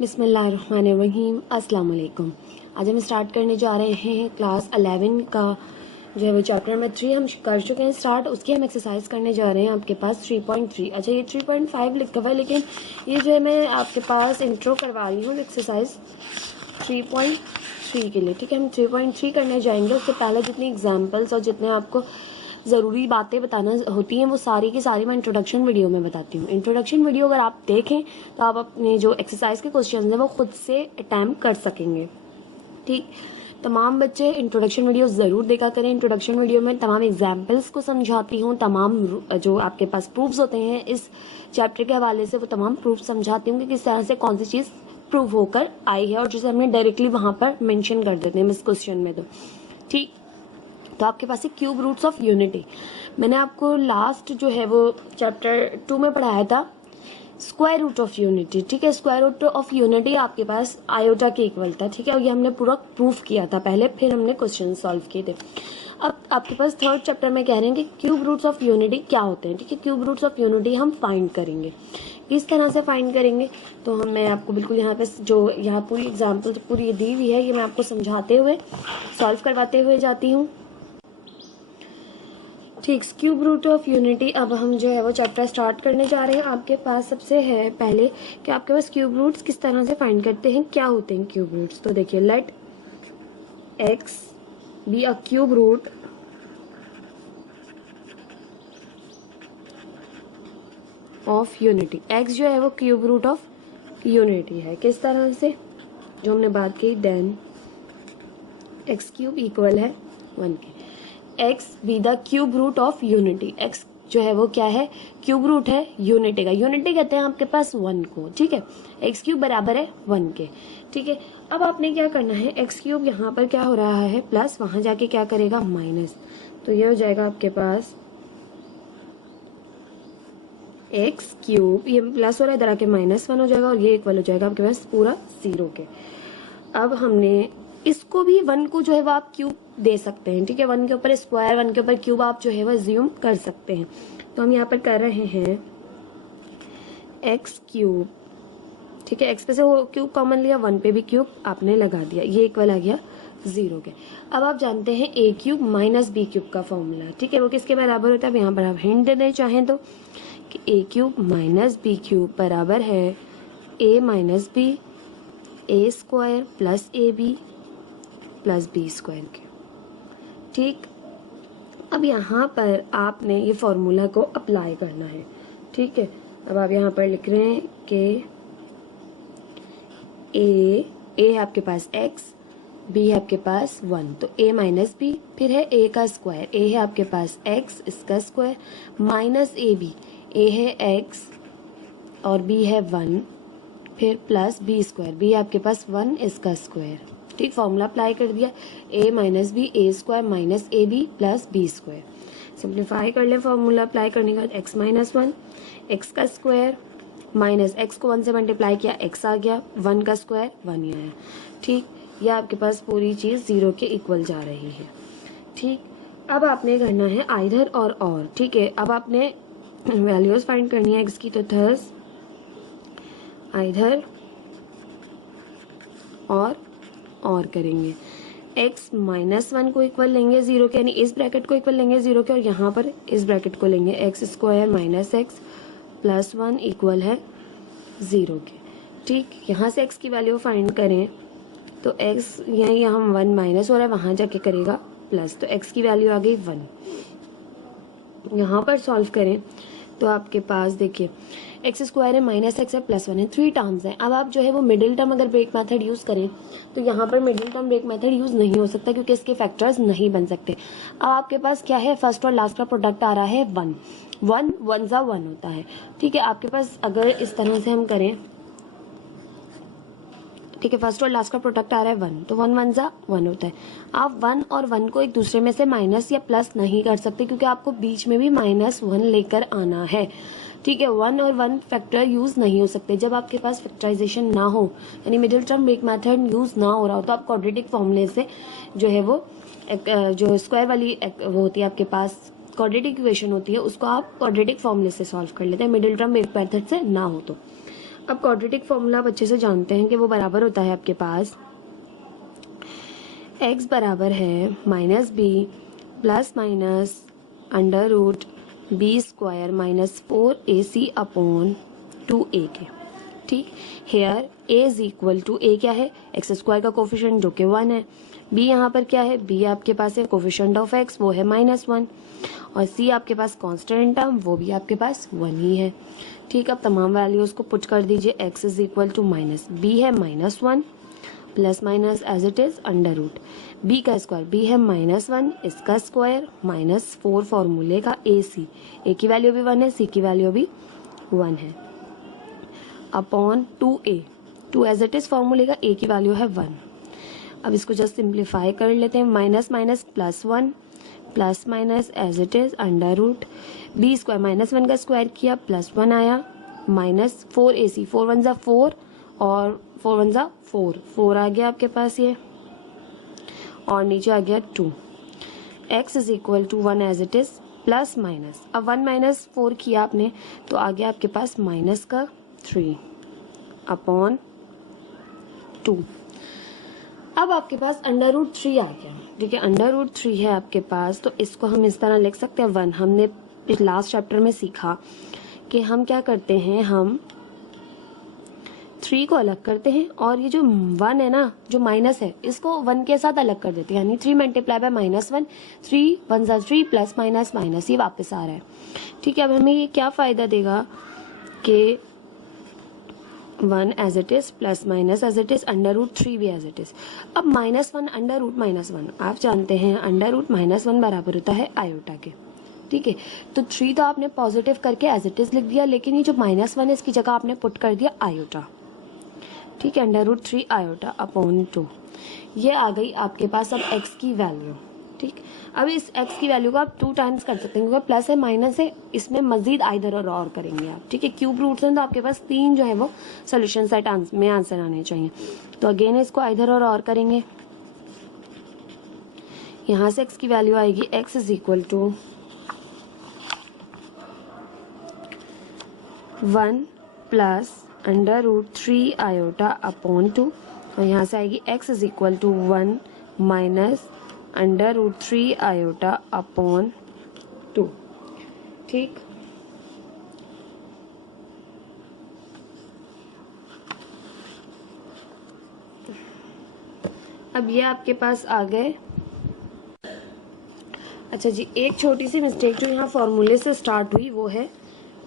बिस्मिल्लाहिर्रहमानिर्रहीम। अस्सलाम वालेकुम। आज हम स्टार्ट करने जा रहे हैं क्लास 11 का जो है वो चैप्टर नंबर 3 हम कर चुके हैं स्टार्ट। उसकी हम एक्सरसाइज करने जा रहे हैं आपके पास 3.3। अच्छा, ये 3.5 लिखा हुआ है, लेकिन ये जो है मैं आपके पास इंट्रो करवा रही हूँ एक्सरसाइज 3.3 के लिए। ठीक है, हम 3.3 करने जाएंगे। उससे पहले जितनी एग्जाम्पल्स और जितने आपको ज़रूरी बातें बताना होती हैं वो सारी की सारी मैं इंट्रोडक्शन वीडियो में बताती हूँ। इंट्रोडक्शन वीडियो अगर आप देखें तो आप अपने जो एक्सरसाइज के क्वेश्चन हैं वो खुद से अटैम्प्ट कर सकेंगे। ठीक, तमाम बच्चे इंट्रोडक्शन वीडियो ज़रूर देखा करें। इंट्रोडक्शन वीडियो में तमाम एग्जाम्पल्स को समझाती हूँ, तमाम जो आपके पास प्रूफ्स होते हैं इस चैप्टर के हवाले से वो तमाम प्रूफ समझाती हूँ कि किस तरह से कौन सी चीज़ प्रूव होकर आई है और जिसे हमने डायरेक्टली वहाँ पर मेंशन कर देते हैं इस क्वेश्चन में। तो ठीक, तो आपके पास है क्यूब रूट्स ऑफ यूनिटी। मैंने आपको लास्ट जो है वो चैप्टर 2 में पढ़ाया था स्क्वायर रूट ऑफ यूनिटी। ठीक है, स्क्वायर रूट ऑफ यूनिटी आपके पास आयोटा के इक्वल था। ठीक है, और ये हमने पूरा प्रूफ किया था पहले, फिर हमने क्वेश्चन सॉल्व किए थे। अब आपके पास थर्ड चैप्टर में कह रहे हैं कि क्यूब रूट्स ऑफ यूनिटी क्या होते हैं। ठीक है, क्यूब रूट्स ऑफ यूनिटी हम फाइंड करेंगे। किस तरह से फाइंड करेंगे तो मैं आपको बिल्कुल यहाँ पे जो यहाँ पूरी एग्जाम्पल पूरी दी हुई है ये मैं आपको समझाते हुए सॉल्व करवाते हुए जाती हूँ। ठीक, क्यूब रूट ऑफ यूनिटी अब हम जो है वो चैप्टर स्टार्ट करने जा रहे हैं। आपके पास सबसे है पहले कि आपके पास क्यूब रूट्स किस तरह से फाइंड करते हैं, क्या होते हैं क्यूब रूट्स। तो देखिए, let x be a cube root of unity. X जो है वो क्यूब रूट ऑफ यूनिटी है। किस तरह से, जो हमने बात की, देन एक्स क्यूब इक्वल है 1 के। X be the cube root of unity. X जो है वो क्या है, क्यूब रूट है यूनिटी का। यूनिटी कहते हैं आपके पास 1 को। ठीक है, एक्स क्यूब बराबर है 1 के। ठीक है, अब आपने क्या करना है, एक्स क्यूब यहाँ पर क्या हो रहा है प्लस, वहां जाके क्या करेगा माइनस, तो ये हो जाएगा आपके पास एक्स क्यूब, ये प्लस हो रहा है इधर आके -1 हो जाएगा और ये इक्वल हो जाएगा आपके पास पूरा 0 के। अब हमने इसको भी 1 को जो है वो आप क्यूब दे सकते हैं। ठीक है, 1 के ऊपर स्क्वायर 1 के ऊपर क्यूब आप जो है वो अज्यूम कर सकते हैं। तो हम यहाँ पर कर रहे हैं एक्स क्यूब। ठीक है, एक्स पे से वो क्यूब कॉमन लिया, 1 पे भी क्यूब आपने लगा दिया, ये इक्वल आ गया 0 के। अब आप जानते हैं ए क्यूब माइनस बी क्यूब का फॉर्मूला। ठीक है, वो किसके बराबर होता है, यहाँ पर आप हिंट दे दें चाहें तो कि a cube minus b cube बराबर है a minus b a square plus a b plus b square के। ठीक, अब यहाँ पर आपने ये फॉर्मूला को अप्लाई करना है। ठीक है, अब आप यहाँ पर लिख रहे हैं कि ए है आपके पास x, b है आपके पास 1, तो a माइनस बी, फिर है a का स्क्वायर, a है आपके पास x इसका square minus a b, a है x और b है 1, फिर प्लस b स्क्वायर, b है आपके पास 1 इसका स्क्वायर। ठीक, फॉर्मूला अप्लाई कर दिया, a minus b a square minus a b plus b square. Simplify कर ले, फॉर्मूला अप्लाई करने के बाद x माइनस 1 x का स्क्वायर माइनस x को 1 से मल्टीप्लाई किया x आ गया, 1 का स्क्वायर 1 ही आया। ठीक, यह आपके पास पूरी चीज़ 0 के इक्वल जा रही है। ठीक, अब आपने करना है आइदर और। ठीक है, अब आपने वैल्यूज फाइंड करनी है x की, तो थर्स आइदर और करेंगे। x -1 को इक्वल लेंगे 0 के, यानी इस ब्रैकेट को इक्वल लेंगे 0 के, और यहाँ पर इस ब्रैकेट को लेंगे x square minus x plus 1 equal है 0 के। ठीक, यहाँ से x की वैल्यू फाइंड करें तो x यहीं हम 1 माइनस हो रहा है, वहाँ जाके करेगा प्लस, तो x की वैल्यू आ गई 1। यहाँ पर सॉल्व करें तो आपके पास देखिए एक्स स्क्वायर है माइनस एक्स है प्लस 1 है, 3 टर्म्स हैं। अब आप जो है वो मिडिल टर्म अगर ब्रेक मेथड यूज़ करें तो यहाँ पर middle term break method use नहीं हो सकता क्योंकि इसके फैक्टर्स नहीं बन सकते। अब आपके पास क्या है, फर्स्ट और लास्ट का प्रोडक्ट आ रहा है 1 1 1 जा 1 होता है। ठीक है, आपके पास अगर इस तरह से हम करें, ठीक है, फर्स्ट और लास्ट का प्रोडक्ट आ रहा है 1, तो 1 1 जा 1 होता है। आप 1 और 1 को एक दूसरे में से माइनस या प्लस नहीं कर सकते क्योंकि आपको बीच में भी -1 लेकर आना है। ठीक है, 1 और 1 फैक्टर यूज नहीं हो सकते जब आपके पास फैक्टराइजेशन ना हो, यानी middle term break method use ना हो रहा हो, तो आप क्वाड्रेटिक फॉर्मूले से जो है वो जो स्क्वायर वाली वो होती है आपके पास क्वाड्रेटिक इक्वेशन होती है, उसको आप क्वाड्रेटिक फॉर्मूले से सॉल्व कर लेते हैं, मिडिल टर्म ब्रेक मेथड से ना हो तो। अब क्वाड्रेटिक फॉर्मूला आप अच्छे से जानते हैं कि वो बराबर होता है आपके पास x बराबर है minus b plus minus under root b square minus 4ac upon 2a के। ठीक, here a is equal to a क्या है, एक्स स्क्वायर का कोफिशिएंट जो कि 1 है, b यहाँ पर क्या है, b आपके पास है कोफिशिएंट ऑफ x वो है -1 और c आपके पास कांस्टेंट टर्म वो भी आपके पास 1 ही है। ठीक, अब तमाम वैल्यूज को पुट कर दीजिए, x is equal to minus b है -1 plus minus as it is under root b का स्क्वायर, b है -1 इसका स्क्वायर -4 फॉर्मूले का ac, a की वैल्यू भी 1 है, c की वैल्यू भी 1 है, upon 2a, 2 as it is फॉर्मूले का a की वैल्यू है 1। अब इसको जस्ट सिंप्लीफाई कर लेते हैं, minus minus +1 plus minus as it is under root b square -1 का स्क्वायर किया +1 आया -4ac, 4 1 जा 4 और 4 1 जा 4 आ गया आपके पास ये, और नीचे आ गया 2, x is equal to 1 as it is plus minus, अब 1 माइनस 4 किया आपने तो आ गया आपके पास माइनस का 3 अपॉन 2। अब आपके पास अंडर रूट 3 आ गया, ठीक है, अंडर रूट 3 है आपके पास, तो इसको हम इस तरह लिख सकते हैं 1। हमने लास्ट चैप्टर में सीखा कि हम क्या करते हैं, हम 3 को अलग करते हैं और ये जो 1 है ना, जो माइनस है, इसको 1 के साथ अलग कर देते हैं, यानी 3 मल्टीप्लाई बाय -1, 3 1 जा 3 प्लस माइनस माइनस, ये वापस आ रहा है। ठीक है, अब हमें ये क्या फायदा देगा कि 1 as it is plus minus as it is under root 3 भी एज इट इज। अब -1 अंडर रूट -1, आप जानते हैं अंडर रूट -1 बराबर होता है आयोटा के। ठीक है, तो 3 तो आपने पॉजिटिव करके एज इट इज लिख दिया, लेकिन ये जो -1 है इसकी जगह आपने पुट कर दिया आयोटा। ठीक है, अंडर रूट 3 आयोटा अपॉन 2, ये आ गई आपके पास अब x की वैल्यू। ठीक, अब इस x की वैल्यू को आप 2 टाइम्स कर सकते हैं, क्योंकि प्लस है माइनस है, इसमें मजीद आइदर और करेंगे आप। ठीक है, क्यूब रूट्स हैं तो आपके पास 3 जो है वो सोल्यूशन सेट में आंसर आने चाहिए, तो अगेन इसको आइदर और करेंगे। यहाँ से x की वैल्यू आएगी x is equal to 1 plus under root 3 iota upon 2, और यहाँ से आएगी x is equal to 1 minus under root 3 iota upon 2। ठीक, अब ये आपके पास आ गए। अच्छा जी, एक छोटी सी मिस्टेक जो यहाँ फॉर्मूले से स्टार्ट हुई वो है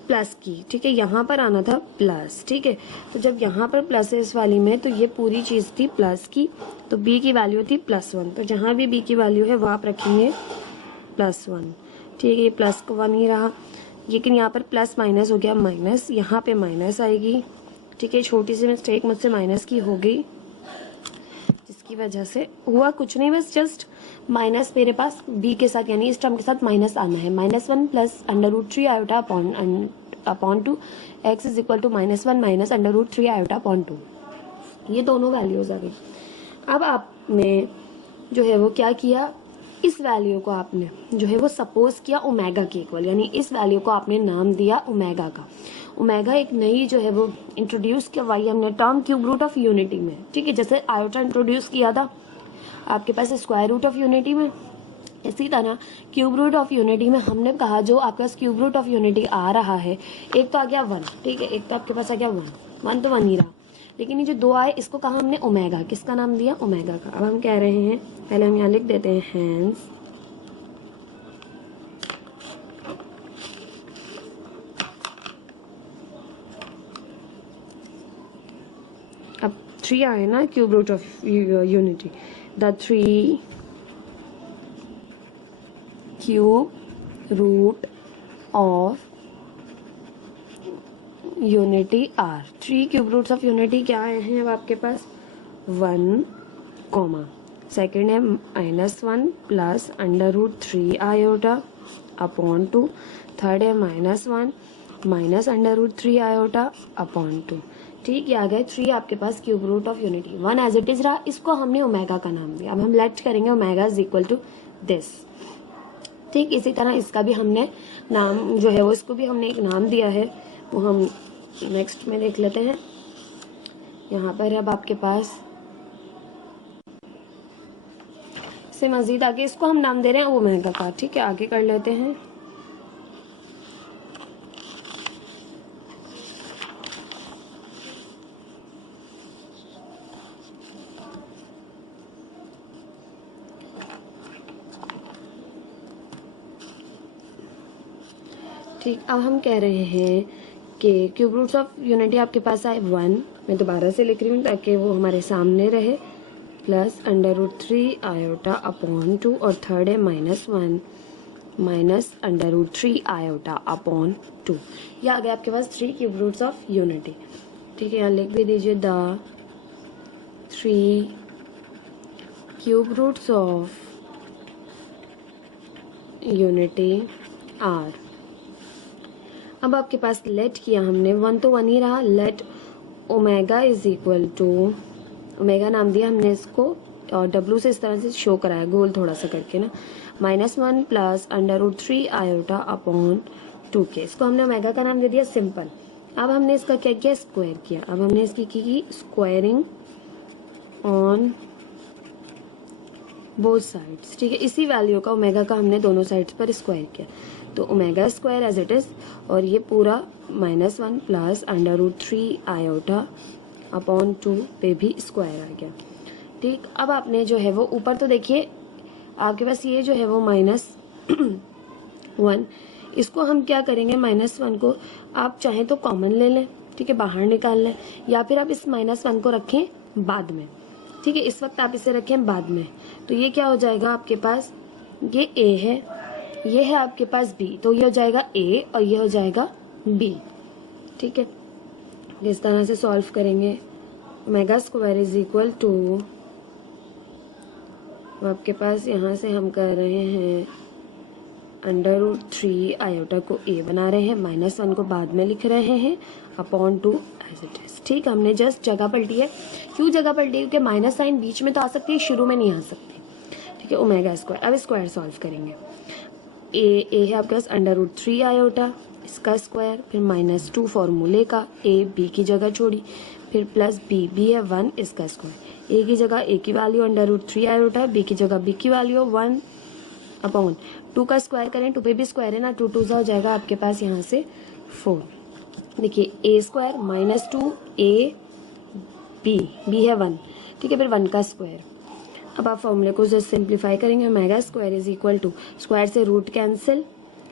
प्लस की। ठीक है, यहाँ पर आना था प्लस। ठीक है, तो जब यहाँ पर प्लस है इस वाली में, तो ये पूरी चीज़ थी प्लस की, तो b की वैल्यू थी +1, तो जहाँ भी b की वैल्यू है वहाँ आप रखेंगे +1। ठीक है, ये प्लस का 1 ही रहा, लेकिन यहाँ पर प्लस माइनस हो गया माइनस, यहाँ पे माइनस आएगी। ठीक है, छोटी सी मिस्टेक मुझसे माइनस की हो गई, जिसकी वजह से हुआ कुछ नहीं, बस जस्ट माइनस मेरे पास b के साथ यानी इस टर्म के साथ माइनस आना है, -1 plus under root 3 iota upon 2, x is equal to -1 minus under root 3 iota upon 2, ये दोनों वैल्यूज आ गई। अब आपने जो है वो क्या किया, इस वैल्यू को आपने जो है वो सपोज किया ओमेगा के इक्वल, यानी इस वैल्यू को आपने नाम दिया ओमेगा का। ओमेगा एक नई जो है वो इंट्रोड्यूस करवाई हमने term cube root of unity में। ठीक है, जैसे आयोटा इंट्रोड्यूस किया था आपके पास स्क्वायर रूट ऑफ यूनिटी में, इसी तरह क्यूब रूट ऑफ यूनिटी में हमने कहा जो आपके पास क्यूब रूट ऑफ यूनिटी आ रहा है, एक तो आ गया 1, ठीक है, एक तो आपके पास आ गया 1 तो 1 ही रहा, लेकिन ये जो 2 आए इसको कहा हमने ओमेगा, किसका नाम दिया, ओमेगा का। अब हम कह रहे हैं, पहले हम यहाँ लिख देते हैं हैंस अब 3 आए ना cube root of unity, the 3 cube root of unity are. 3 cube roots of unity क्या आए हैं अब आपके पास, 1, सेकेंड है -1 plus under root 3 iota upon 2, third है -1 minus under root 3 iota upon 2। ठीक, ये आ गए 3 आपके पास cube root of unity. 1 as it is रहा, इसको हमने ओमेगा का नाम दिया। अब हम लेट करेंगे omega is equal to this. ठीक, इसी तरह इसका भी हमने नाम जो है वो, इसको भी हमने एक नाम दिया है, वो हम नेक्स्ट में देख लेते हैं, यहाँ पर अब आपके पास से मजीद आगे इसको हम नाम दे रहे हैं ओमेगा का। ठीक है, आगे कर लेते हैं। ठीक, अब हम कह रहे हैं कि क्यूब रूट्स ऑफ यूनिटी आपके पास आए 1, मैं दोबारा से लिख रही हूँ ताकि वो हमारे सामने रहे, प्लस √3 आयोटा अपॉन 2 और थर्ड है -1 माइनस √3 आयोटा अपॉन 2। ये आ गया आपके पास 3 क्यूब रूट्स ऑफ यूनिटी। ठीक है, यहाँ लिख भी दीजिए the 3 cube roots of unity are. अब आपके पास लेट किया हमने, 1 तो 1 ही रहा, let omega is equal to, omega नाम दिया हमने इसको और W से इस तरह से शो कराया गोल थोड़ा सा करके ना, -1 प्लस √3 आयोटा अपॉन 2k। इसको हमने ओमेगा का नाम दे दिया सिंपल। अब हमने इसका क्या किया, स्क्वायर किया। अब हमने इसकी की स्क्वायरिंग ऑन बोथ साइड्स। ठीक है, इसी वैल्यू का ओमेगा का हमने दोनों साइड्स पर स्क्वायर किया, तो omega square as it is, और ये पूरा -1 प्लस √3 आयोटा अपॉन 2 पे भी स्क्वायर आ गया। ठीक, अब आपने जो है वो ऊपर तो देखिए आपके पास ये जो है वो -1, इसको हम क्या करेंगे, -1 को आप चाहें तो कॉमन ले लें, ठीक है, बाहर निकाल लें, या फिर आप इस -1 को रखें बाद में। ठीक है, इस वक्त आप इसे रखें बाद में, तो ये क्या हो जाएगा आपके पास, ये a है, ये है आपके पास b, तो ये हो जाएगा a और ये हो जाएगा b। ठीक है, इस तरह से सॉल्व करेंगे। Omega square is equal to, आपके पास यहाँ से हम कर रहे हैं √3 आयोटा को a बना रहे हैं, -1 को बाद में लिख रहे हैं अपॉन 2 एज इट इज। ठीक, हमने जस्ट जगह पलटी है। क्यों जगह पलटी है, क्योंकि माइनस साइन बीच में तो आ सकती है, शुरू में नहीं आ सकती। ठीक है, ओमेगा स्क्वायर, अब स्क्वायर सॉल्व करेंगे। a है आपके पास √3 आयोटा, इसका स्क्वायर, फिर -2 फॉर्मूले का, a b की जगह छोड़ी, फिर प्लस b है 1, इसका स्क्वायर, a की जगह a की वैल्यू √3 आयोटा, b की जगह b की वैल्यू 1 अपॉन 2 का स्क्वायर करें, 2 पे भी स्क्वायर है ना, 2 2 हो जाएगा आपके पास यहाँ से 4। देखिए a स्क्वायर -2 a b है 1, ठीक है, फिर 1 का स्क्वायर। अब आप फॉर्मूले को जस्ट सिंप्लीफाई करेंगे, omega square is equal to, square से रूट कैंसिल,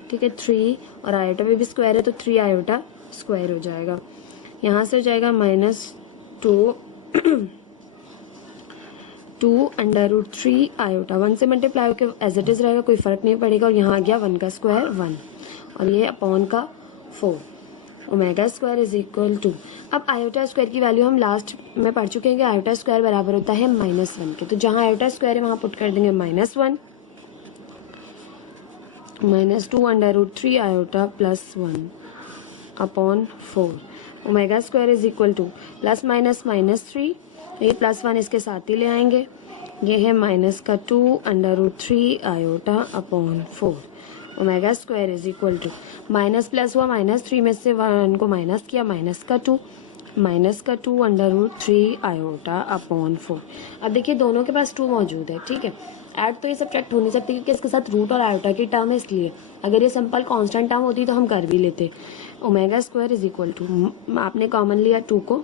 ठीक है, 3 और आयोटा में भी स्क्वायर है तो 3 आयोटा स्क्वायर हो जाएगा। यहाँ से हो जाएगा -2 √3 आयोटा, 1 से मल्टीप्लाई होकर एज इट इज रहेगा, कोई फर्क नहीं पड़ेगा, और यहाँ आ गया 1 का स्क्वायर 1 और ये अपॉन का 4। Omega square is equal to, अब आयोटा स्क्वायर की वैल्यू हम लास्ट में पढ़ चुके हैं कि आयोटा स्क्वायर बराबर होता है -1 के, तो जहां आयोटा स्क्वायर है वहां पुट कर देंगे -1 -2 √3 iota plus 1 upon 4। Omega square is equal two plus minus -3, ये +1 इसके साथ ही ले आएंगे, ये है -2 √3 iota upon 4। Omega square is equal to, minus plus हुआ, -3 में से 1 को माइनस किया, -2 √3 आयोटा अपॉन 4। अब देखिए दोनों के पास 2 मौजूद है, ठीक है, ऐड तो ये सब्ट्रैक्ट हो नहीं सकती क्योंकि इसके साथ रूट और आयोटा की टर्म है, इसलिए अगर ये सिंपल कांस्टेंट टर्म होती तो हम कर भी लेते। Omega square is equal to, आपने कॉमन लिया 2 को,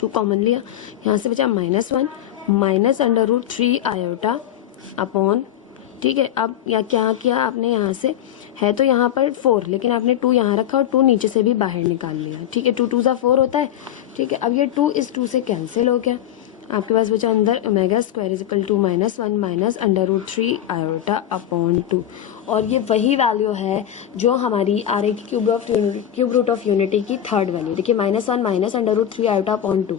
2 कॉमन लिया, यहाँ से बचा -1 माइनस √3 आयोटा अपॉन, ठीक है। अब या क्या किया आपने, यहाँ से है तो यहाँ पर 4, लेकिन आपने 2 यहाँ रखा और 2 नीचे से भी बाहर निकाल लिया, ठीक है, 2 2 सा 4 होता है, ठीक है। अब ये 2 इस 2 से कैंसिल हो गया, आपके पास बचा अंदर omega square is equal to -1 minus √3 iota upon 2, और ये वही वैल्यू है जो हमारी आ रही क्यूब रूट ऑफ यूनिटी की थर्ड वैल्यू। देखिए -1 माइनस √3 आयोटा अपॉन 2,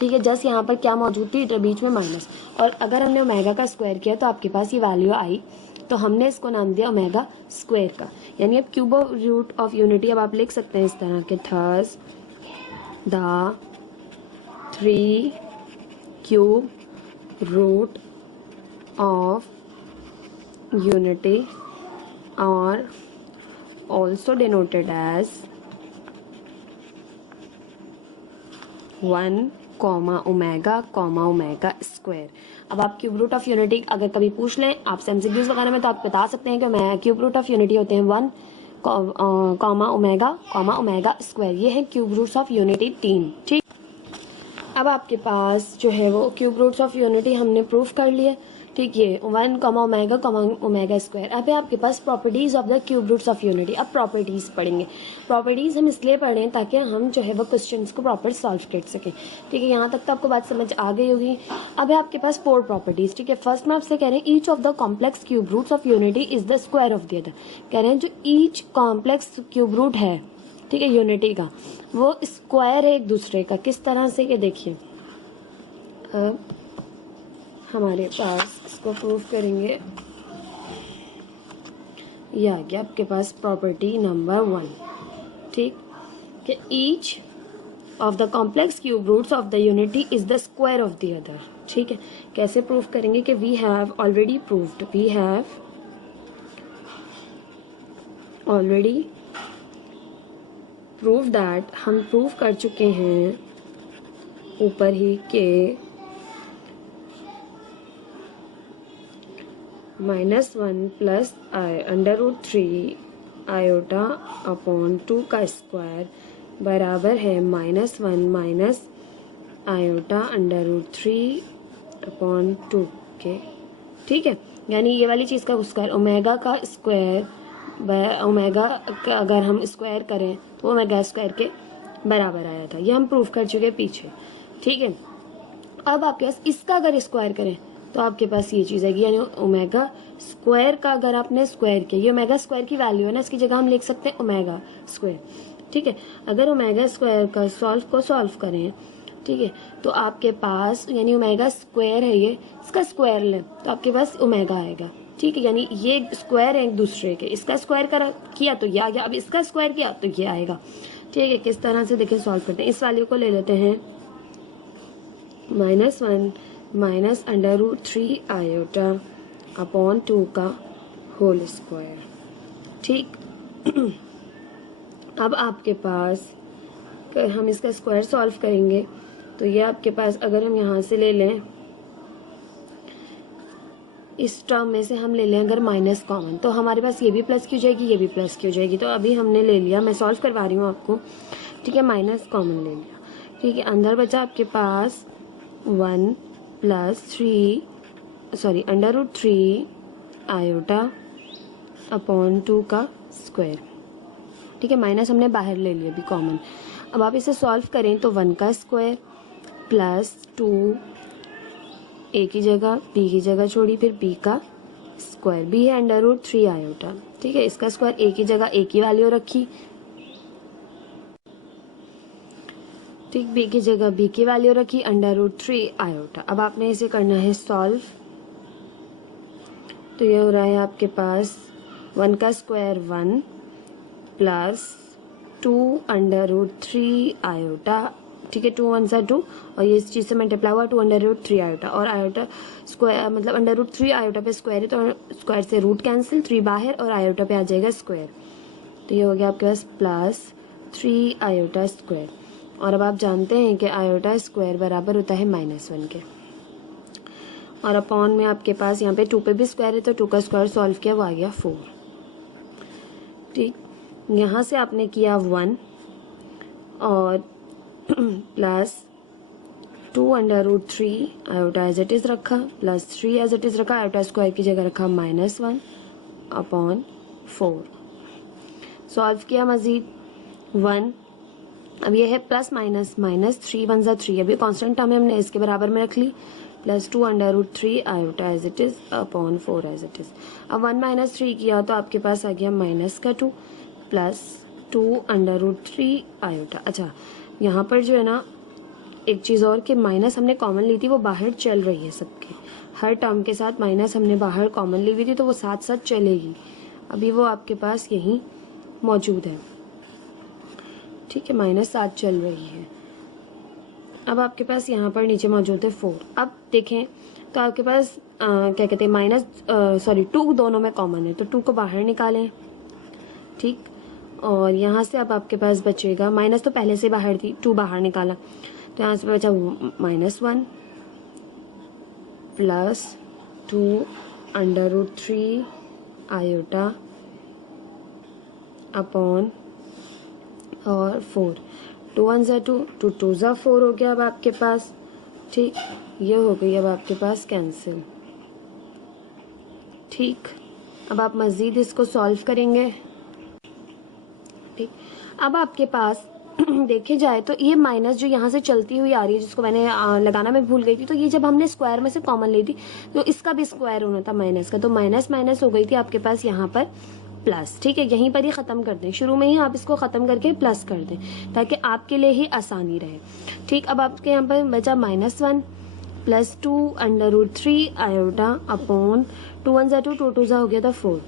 ठीक है, जस्ट यहाँ पर क्या मौजूद थी, बीच में माइनस, और अगर हमने ओमेगा का स्क्वायर किया तो आपके पास ये वैल्यू आई, तो हमने इसको नाम दिया ओमेगा स्क्वायर का, यानी अब क्यूब रूट ऑफ यूनिटी अब आप लिख सकते हैं इस तरह के, thus the 3 cube root of unity और also denoted as 1 omega square. अब आप क्यूब रूट ऑफ यूनिटी अगर कभी पूछ लें आपसे एमसीक्यूज वगैरह में तो आप बता सकते हैं कि क्यूब रूट ऑफ यूनिटी होते हैं 1 ओमेगा स्क्वायर। ये है क्यूब रूट्स ऑफ यूनिटी 3। ठीक, अब आपके पास जो है वो क्यूब रूट्स ऑफ यूनिटी हमने प्रूफ कर लिया। ठीक, ये 1 ओमेगा स्क्वायर। अब है आपके पास properties of the cube roots of unity. अब प्रॉपर्टीज पढ़ेंगे। प्रॉपर्टीज हम इसलिए पढ़ें ताकि हम जो है वो क्वेश्चंस को प्रॉपर सॉल्व कर सकें। ठीक है, यहाँ तक तो आपको बात समझ आ गई होगी। अब है आपके पास 4 प्रॉपर्टीज। ठीक है, फर्स्ट में आपसे कह रहे हैं each of the complex cube roots of unity is the square of the other. कह रहे हैं जो ईच कॉम्प्लेक्स क्यूब रूट है, ठीक है, यूनिटी का, वो स्क्वायर है एक दूसरे का। किस तरह से कि देखिए अब हमारे पास इसको प्रूव करेंगे। ये आ गया आपके पास प्रॉपर्टी नंबर 1। ठीक, कि each of the complex cube roots of the unity is the square of the other. ठीक है, कैसे प्रूव करेंगे कि we have already prove that, हम प्रूव कर चुके हैं ऊपर ही के -1 प्लस √3 आयोटा अपॉन 2 का स्क्वायर बराबर है -1 माइनस आयोटा √3 अपॉन 2 के। ठीक है, यानी ये वाली चीज़ का स्क्वायर ओमेगा का स्क्वायर, ओमेगा का अगर हम स्क्वायर करें तो ओमेगा स्क्वायर के बराबर आया था। ये हम प्रूफ कर चुके पीछे। ठीक है, अब आपके पास इसका अगर स्क्वायर करें तो आपके पास ये चीज़ आएगी, यानी ओमेगा स्क्वायर का अगर आपने स्क्वायर किया, ये ओमेगा स्क्वायर की वैल्यू है ना, इसकी जगह हम लिख सकते हैं ओमेगा स्क्वायर। ठीक है, अगर ओमेगा स्क्वायर का सॉल्व करें, ठीक है, तो आपके पास यानी ओमेगा स्क्वायर है ये, इसका स्क्वायर लें तो आपके पास ओमेगा आएगा। ठीक है, यानी ये स्क्वायर है एक दूसरे के, इसका स्क्वायर किया तो ये आ गया, अब इसका स्क्वायर किया तो ये आएगा। ठीक है, किस तरह से देखें सॉल्व करते हैं। इस वैल्यू को ले लेते हैं -1 माइनस √3 आयोटा अपॉन 2 का होल स्क्वायर। ठीक, अब आपके पास हम इसका स्क्वायर सॉल्व करेंगे तो ये आपके पास अगर हम यहाँ से ले लें, इस टर्म में से हम ले लें अगर माइनस कॉमन, तो हमारे पास ये भी प्लस की हो जाएगी, ये भी प्लस की हो जाएगी। तो अभी हमने ले लिया, मैं सॉल्व करवा रही हूँ आपको। ठीक है, माइनस कॉमन ले लिया। ठीक है, अंदर बचा आपके पास 1 प्लस √3 आयोटा अपॉन 2 का स्क्वायर। ठीक है, माइनस हमने बाहर ले लिया अभी कॉमन। अब आप इसे सॉल्व करें तो 1 का स्क्वायर प्लस 2 ए की जगह बी की जगह छोड़ी, फिर बी का स्क्वायर, बी है √3 आयोटा। ठीक है, इसका स्क्वायर ए की जगह ए की वैल्यू रखी, ठीक, बी की जगह बी की वैल्यू रखी, √3 आयोटा। अब आपने इसे करना है सॉल्व, तो ये हो रहा है आपके पास 1 का स्क्वायर 1 प्लस 2 √3 आयोटा। ठीक है, 2 1 2 और ये इस चीज़ से मल्टीप्लाई हुआ 2 √3 आयोटा, और आयोटा स्क्वायर मतलब √3 आयोटा पे स्क्वायर है तो स्क्वायर से रूट कैंसिल, 3 बाहर और आयोटा पे आ जाएगा स्क्वायर। तो ये हो गया आपके पास +3 आयोटा स्क्वायर। और अब आप जानते हैं कि आयोटा स्क्वायर बराबर होता है -1 के, और अपॉन में आपके पास यहाँ पे 2 पे भी स्क्वायर है तो 2 का स्क्वायर सॉल्व किया, वो आ गया 4। ठीक, यहाँ से आपने किया 1 और plus 2 √3 iota as it is रखा, प्लस 3 एज इट इज़ रखा, आयोटा स्क्वायर की जगह रखा -1 अपॉन 4। सॉल्व किया मज़ीद 1, अब ये है प्लस माइनस, -3 1 3, अभी कांस्टेंट टर्म है हमने इसके बराबर में रख ली, plus 2 √3 iota as it is upon 4 as it is. अब 1 - 3 किया तो आपके पास आ गया -2 प्लस 2 √3 आयोटा। अच्छा, यहाँ पर जो है ना एक चीज़ और कि माइनस हमने कॉमन ली थी, वो बाहर चल रही है सबके, हर टर्म के साथ माइनस हमने बाहर कॉमन ली हुई थी तो वो साथ साथ चलेगी, अभी वो आपके पास यहीं मौजूद है। ठीक है, -7 चल रही है। अब आपके पास यहाँ पर नीचे मौजूद है 4। अब देखें तो आपके पास क्या कहते हैं 2 दोनों में कॉमन है तो 2 को बाहर निकालें। ठीक, और यहाँ से अब आपके पास बचेगा, माइनस तो पहले से बाहर थी, 2 बाहर निकाला तो यहाँ से बचा -1 प्लस 2√3 आयोटा अपॉन और 4, 2 1 ज़ा 2, 2 2 ज़ा 4 हो गया अब आपके पास। ठीक, ये हो गई अब आपके पास कैंसिल। ठीक, अब आप मज़ीद इसको सॉल्व करेंगे। ठीक, अब आपके पास देखे जाए तो ये माइनस जो यहाँ से चलती हुई आ रही है, जिसको मैंने लगाना मैं भूल गई थी, तो ये जब हमने स्क्वायर में से कॉमन ली थी तो इसका भी स्क्वायर होना था माइनस का, तो माइनस माइनस हो गई थी आपके पास यहाँ पर प्लस। ठीक है, यहीं पर ही ख़त्म कर दें, शुरू में ही आप इसको ख़त्म करके प्लस कर दें ताकि आपके लिए ही आसानी रहे। ठीक, अब आपके यहाँ पर बचा -1 प्लस 2√3 आयोटा अपॉन 2 1 ज़ा 2, 2 2 ज़ा हो गया था 4।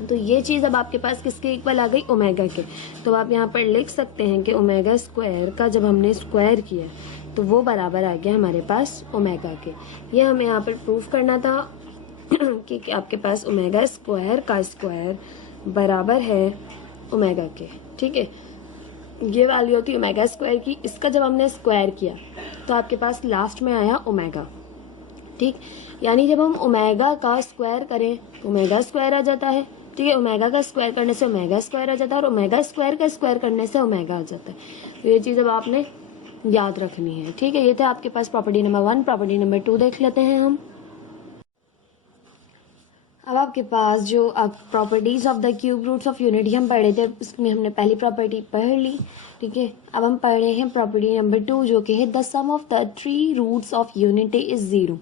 तो ये चीज़ अब आपके पास किसके इक्वल आ गई, ओमेगा के। तो आप यहाँ पर लिख सकते हैं कि ओमेगा स्क्वायर का जब हमने स्क्वायर किया तो वो बराबर आ गया हमारे पास ओमेगा के। ये हमें यहाँ पर प्रूफ करना था कि आपके पास ओमेगा स्क्वायर का स्क्वायर बराबर है ओमेगा के। ठीक है, ये वैल्यू होती है ओमेगा स्क्वायर की। इसका जब हमने स्क्वायर किया तो आपके पास लास्ट में आया ओमेगा। ठीक, यानी जब हम ओमेगा का स्क्वायर करें तो ओमेगा स्क्वायर आ जाता है। ठीक है, ओमेगा का स्क्वायर करने से ओमेगा स्क्वायर आ जाता है और ओमेगा स्क्वायर का स्क्वायर करने से ओमेगा आ जाता है। तो ये चीज़ अब आपने याद रखनी है। ठीक है, ये थे आपके पास प्रॉपर्टी नंबर 1। प्रॉपर्टी नंबर 2 देख लेते हैं हम। अब आपके पास जो अब properties of the cube roots of unity हम पढ़े थे, उसमें हमने पहली प्रॉपर्टी पढ़ ली। ठीक है, अब हम पढ़ रहे हैं प्रॉपर्टी नंबर 2 जो कि है the sum of the 3 roots of unity is 0।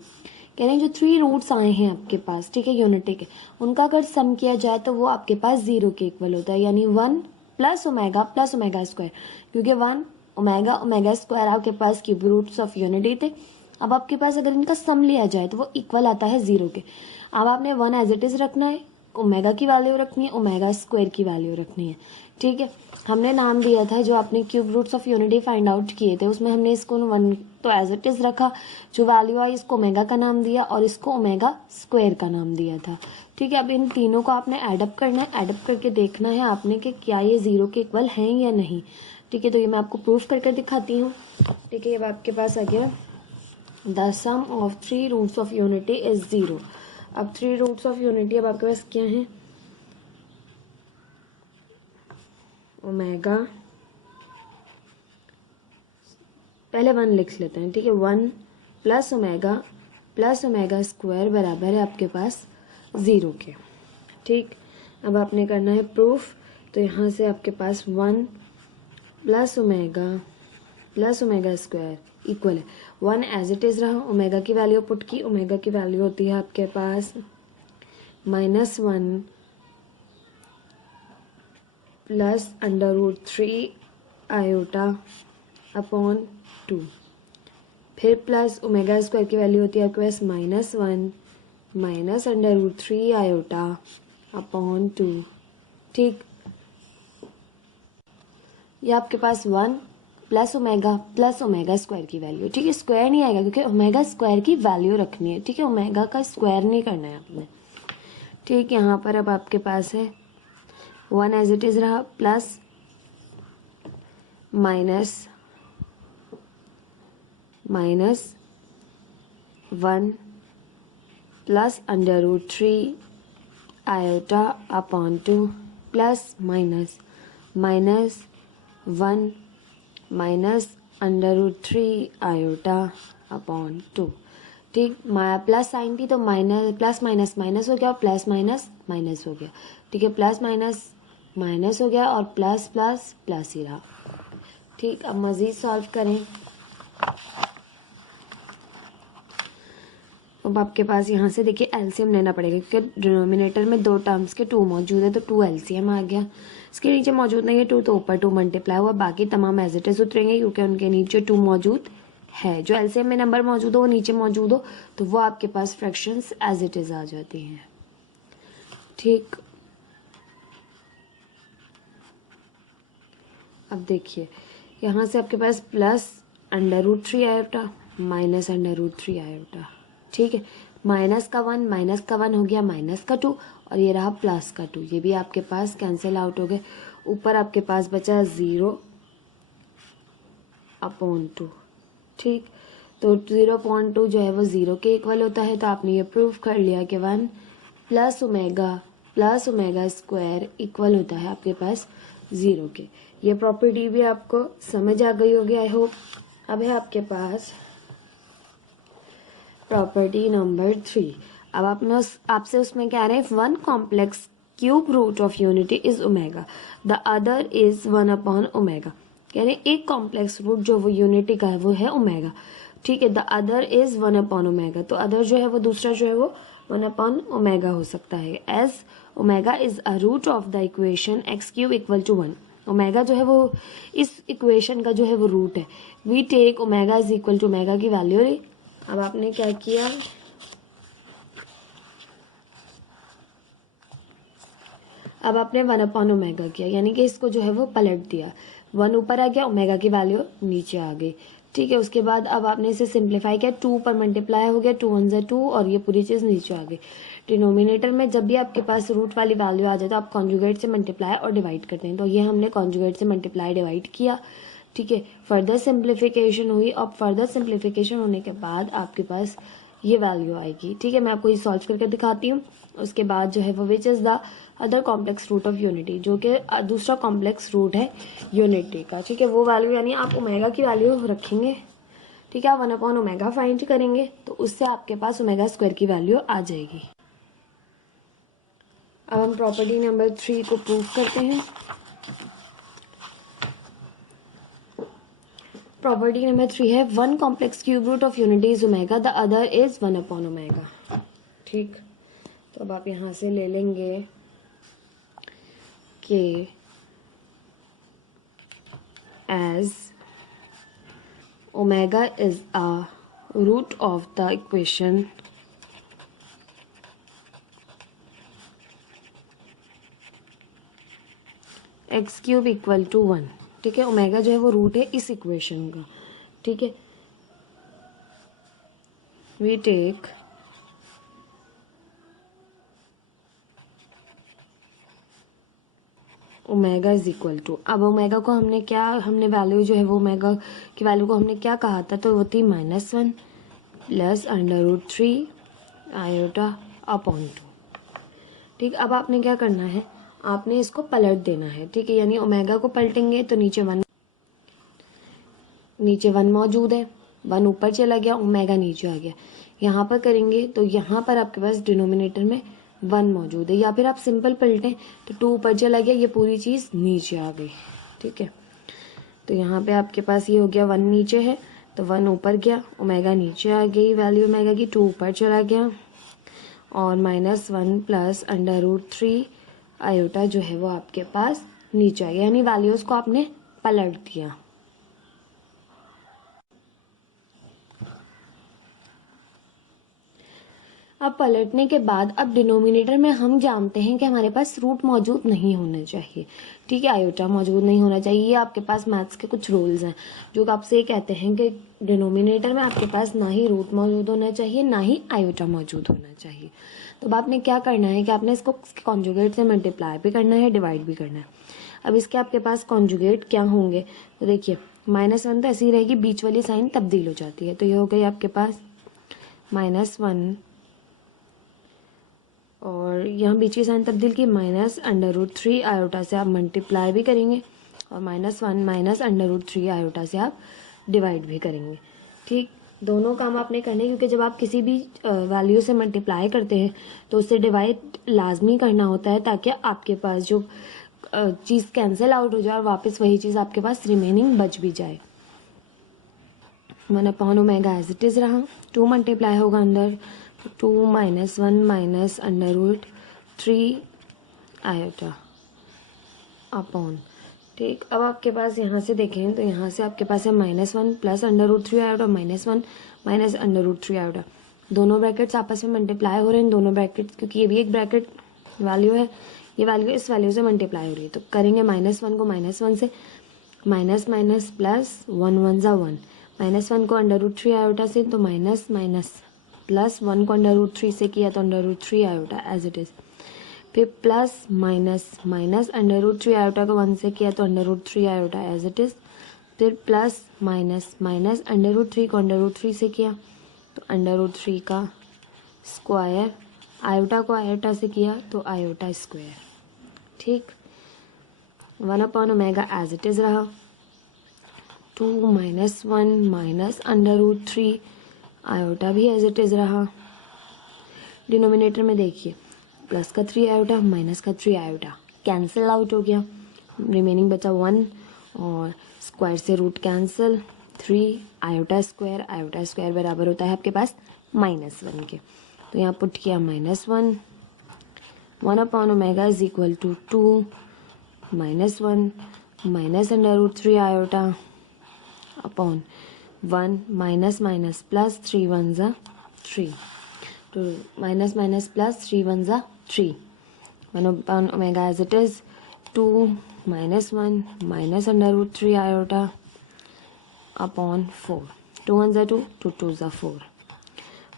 कह रहे हैं जो 3 रूट्स आए हैं आपके पास, ठीक है, यूनिटी के, उनका अगर सम किया जाए तो वो आपके पास 0 के इक्वल होता है, यानी 1 प्लस ओमेगा स्क्वायर, क्योंकि 1 ओमेगा स्क्वायर आपके पास क्यूब रूट्स ऑफ यूनिटी थे। अब आपके पास अगर इनका सम लिया जाए तो वो इक्वल आता है 0 के। अब आपने 1 एज इट इज रखना है, ओमेगा की वैल्यू रखनी है, ओमेगा स्क्वायर की वैल्यू रखनी है। ठीक है, हमने नाम दिया था जो आपने cube roots of unity find out किए थे, उसमें हमने इसको 1 तो एज इट इज रखा, जो वैल्यू आई इसको ओमेगा का नाम दिया और इसको ओमेगा स्क्वायर का नाम दिया था। ठीक है, अब इन तीनों को आपने एडअप करना है, एडअप करके देखना है आपने कि क्या ये 0 के इक्वल हैं या नहीं। ठीक है, तो ये मैं आपको प्रूफ करके दिखाती हूँ। ठीक है, अब आपके पास आ गया the sum of 3 roots of unity is 0। अब 3 रूट्स ऑफ यूनिटी अब आपके पास क्या है, ओमेगा, पहले 1 लिख लेते हैं। ठीक है, 1 प्लस ओमेगा स्क्वायर बराबर है आपके पास 0 के। ठीक, अब आपने करना है प्रूफ, तो यहाँ से आपके पास 1 प्लस ओमेगा स्क्वायर इक्वल है 1 एज इट इज रहा, ओमेगा की वैल्यू पुट की, ओमेगा की वैल्यू होती है आपके पास -1 प्लस √3 आयोटा अपॉन 2, फिर प्लस ओमेगा स्क्वायर की वैल्यू होती है आपके पास -1 माइनस √3 आयोटा अपॉन 2। ठीक, ये आपके पास 1 प्लस ओमेगा स्क्वायर की वैल्यू। ठीक है, स्क्वायर नहीं आएगा क्योंकि ओमेगा स्क्वायर की वैल्यू रखनी है। ठीक है, ओमेगा का स्क्वायर नहीं करना है आपने। ठीक, यहाँ पर अब आपके पास है 1 एज इट इज रहा, plus minus 1 plus √3 iota upon 2 plus minus -1 minus √3 iota upon 2। ठीक, प्लस साइन थी तो माइनस प्लस माइनस माइनस हो गया और प्लस माइनस माइनस हो गया। ठीक है, प्लस माइनस माइनस हो गया और प्लस प्लस प्लस ही रहा। ठीक, अब मज़ीद सॉल्व करें। अब आपके पास यहाँ से देखिए एलसीएम लेना पड़ेगा क्योंकि डिनोमिनेटर में 2 टर्म्स के 2 मौजूद है, तो 2 एलसीएम आ गया। इसके नीचे मौजूद नहीं है 2, तो ऊपर 2 मल्टीप्लाई हुआ, बाकी तमाम एज इट इज उतरेंगे क्योंकि उनके नीचे 2 मौजूद है। जो एलसीएम में नंबर मौजूद हो वो नीचे मौजूद हो तो वो आपके पास फ्रैक्शंस एज इट इज आ जाती हैं। ठीक, अब देखिए यहाँ से आपके पास प्लस √3 आयोटा माइनस √3 आयोटा। ठीक है, माइनस का 1 हो गया माइनस का 2 और ये रहा प्लस का 2, ये भी आपके पास कैंसिल आउट हो गए। ऊपर आपके पास बचा 0 अपॉन 2। ठीक, तो 0.2 जो है वो 0 के इक्वल होता है। तो आपने ये प्रूफ कर लिया कि 1 प्लस ओमेगा स्क्वायर इक्वल होता है आपके पास 0 के। ये प्रॉपर्टी भी आपको समझ आ गई होगी आई होप। अब है आपके पास प्रॉपर्टी नंबर 3। अब आपसे उसमें कह रहे हैं one complex cube root of unity is omega, the other is 1 omega. कह रहे हैं एक कॉम्प्लेक्स रूट जो वो यूनिटी का है वो है ओमेगा, ठीक है। द अदर इज 1 ओमेगा, तो अदर जो है वो दूसरा जो है वो 1 ओमेगा हो सकता है। As omega is a root of the equation x cube equal to 1। Omega जो है वो इस इक्वेशन का जो है वो रूट है। We take omega is equal to omega की वैल्यू ली। अब आपने क्या किया, अब आपने 1 ओमेगा किया, यानी कि इसको जो है वो पलट दिया। 1 ऊपर आ गया, ओमेगा की वैल्यू नीचे आ गई, ठीक है। उसके बाद अब आपने इसे सिंप्लीफाई किया, 2 पर मल्टीप्लाई हो गया, 2 1 जा 2 और ये पूरी चीज़ नीचे आ गई। डिनोमिनेटर में जब भी आपके पास रूट वाली वैल्यू आ जाए तो आप कॉन्जुगेट से मल्टीप्लाई और डिवाइड करते हैं। तो ये हमने कॉन्जुगेट से मल्टीप्लाई डिवाइड किया, ठीक है। फर्दर सिंप्लीफिकेशन हुई, और फर्दर सिंप्लीफिकेशन होने के बाद आपके पास ये वैल्यू आएगी, ठीक है। मैं आपको ये सॉल्व करके दिखाती हूँ। उसके बाद जो है वो which is the other complex root of unity, जो कि दूसरा कॉम्प्लेक्स रूट है यूनिटी का, ठीक है। वो वैल्यू यानी आप ओमेगा की वैल्यू रखेंगे, ठीक है। आप 1 ओमेगा फाइंड करेंगे तो उससे आपके पास ओमेगा स्क्वायर की वैल्यू आ जाएगी। अब हम प्रॉपर्टी नंबर 3 को प्रूव करते हैं। प्रॉपर्टी नंबर 3 है one complex cube root of unity is omega, the other is 1 omega, ठीक। तो अब आप यहाँ से ले लेंगे कि as omega is a root of the equation x cube equal to 1, ठीक है। ओमेगा जो है वो रूट है इस इक्वेशन का, ठीक है। We take omega is equal to, अब ओमेगा को हमने वैल्यू जो है वो ओमेगा की वैल्यू को हमने क्या कहा था, तो वो थी -1 प्लस √3 आयोटा अपॉन 2, ठीक। अब आपने क्या करना है, आपने इसको पलट देना है, ठीक है। यानी ओमेगा को पलटेंगे तो नीचे 1 मौजूद है, 1 ऊपर चला गया, ओमेगा नीचे आ गया। यहाँ पर करेंगे तो यहाँ पर आपके पास डिनोमिनेटर में 1 मौजूद है, या फिर आप सिंपल पलटें तो 2 ऊपर चला गया, ये पूरी चीज़ नीचे आ गई, ठीक है। तो यहाँ पे आपके पास ये हो गया 1 नीचे है तो 1 ऊपर गया, ओमेगा नीचे आ गई, वैल्यू ओमेगा की 2 ऊपर चला गया, और -1 प्लस √3 आयोटा जो है वो आपके पास नीचे आ गया, यानी वैल्यूज को आपने पलट दिया। अब पलटने के बाद अब डिनोमिनेटर में हम जानते हैं कि हमारे पास रूट मौजूद नहीं होना चाहिए, ठीक है। आयोटा मौजूद नहीं होना चाहिए, ये आपके पास मैथ्स के कुछ रूल्स हैं जो आपसे ये कहते हैं कि डिनोमिनेटर में आपके पास ना ही रूट मौजूद होना चाहिए ना ही आयोटा मौजूद होना चाहिए। तो अब आपने क्या करना है कि आपने इसको कॉन्जुगेट से मल्टीप्लाई भी करना है, डिवाइड भी करना है। अब इसके आपके पास कॉन्जुगेट क्या होंगे, तो देखिए -1 तो ऐसी ही रहेगी, बीच वाली साइन तब्दील हो जाती है, तो ये हो गई आपके पास -1 और यहाँ बीच की साइन तब्दील की -√3 आयोटा से आप मल्टीप्लाई भी करेंगे, और -1 -√3 आयोटा से आप डिवाइड भी करेंगे, ठीक। दोनों काम आपने करने, क्योंकि जब आप किसी भी वैल्यू से मल्टीप्लाई करते हैं तो उससे डिवाइड लाजमी करना होता है, ताकि आपके पास जो चीज़ कैंसिल आउट हो जाए और वापस वही चीज़ आपके पास रिमेनिंग बच भी जाए। 1 ओमेगा एज इट इज़ रहा, 2 मल्टीप्लाई होगा अंदर, 2 -1 -√3 आयोटा अपॉन, ठीक। अब आपके पास यहाँ से देखें तो यहाँ से आपके पास है -1 प्लस √3 आयोटा, -1 माइनस √3 आयोटा, दोनों ब्रैकेट्स आपस में मल्टीप्लाई हो रहे हैं, दोनों ब्रैकेट्स, क्योंकि ये भी एक ब्रैकेट वैल्यू है, ये वैल्यू इस वैल्यू से मल्टीप्लाई हो रही है। तो करेंगे -1 को -1 से, माइनस माइनस प्लस 1 1 जा 1, -1 को √3 आयोटा से, तो माइनस माइनस प्लस 1 को √3 से किया तो √3 आयोटा एज इट इज़, फिर प्लस माइनस √3 आयोटा को 1 से किया तो √3 आयोटा एज इट इज़, फिर प्लस माइनस माइनस √3 को √3 से किया तो √3 का स्क्वायर, आयोटा को आयोटा से किया तो आयोटा स्क्वायर। ठीक, 1/ओमेगा एज इट इज़ रहा, 2 - 1 माइनस √3 आयोटा भी एज इट इज़ रहा। डिनोमिनेटर में देखिए प्लस का 3 आयोटा माइनस का 3 आयोटा कैंसिल आउट हो गया, रिमेनिंग बचा 1 और स्क्वायर से रूट कैंसिल, 3 आयोटा स्क्वायर बराबर होता है आपके पास -1 के, तो यहाँ पुट किया -1, 1/ओमेगा is equal to 2 - 1 minus √3 iota upon 1 minus minus plus 3 1 ज़ा 3, तो माइनस माइनस प्लस 3 1 ज़ा 3, 1/ओमेगा as it is 2 - 1 minus √3 iota upon 4, 2 1 ज़ा 2, 2 2 ज़ा 4,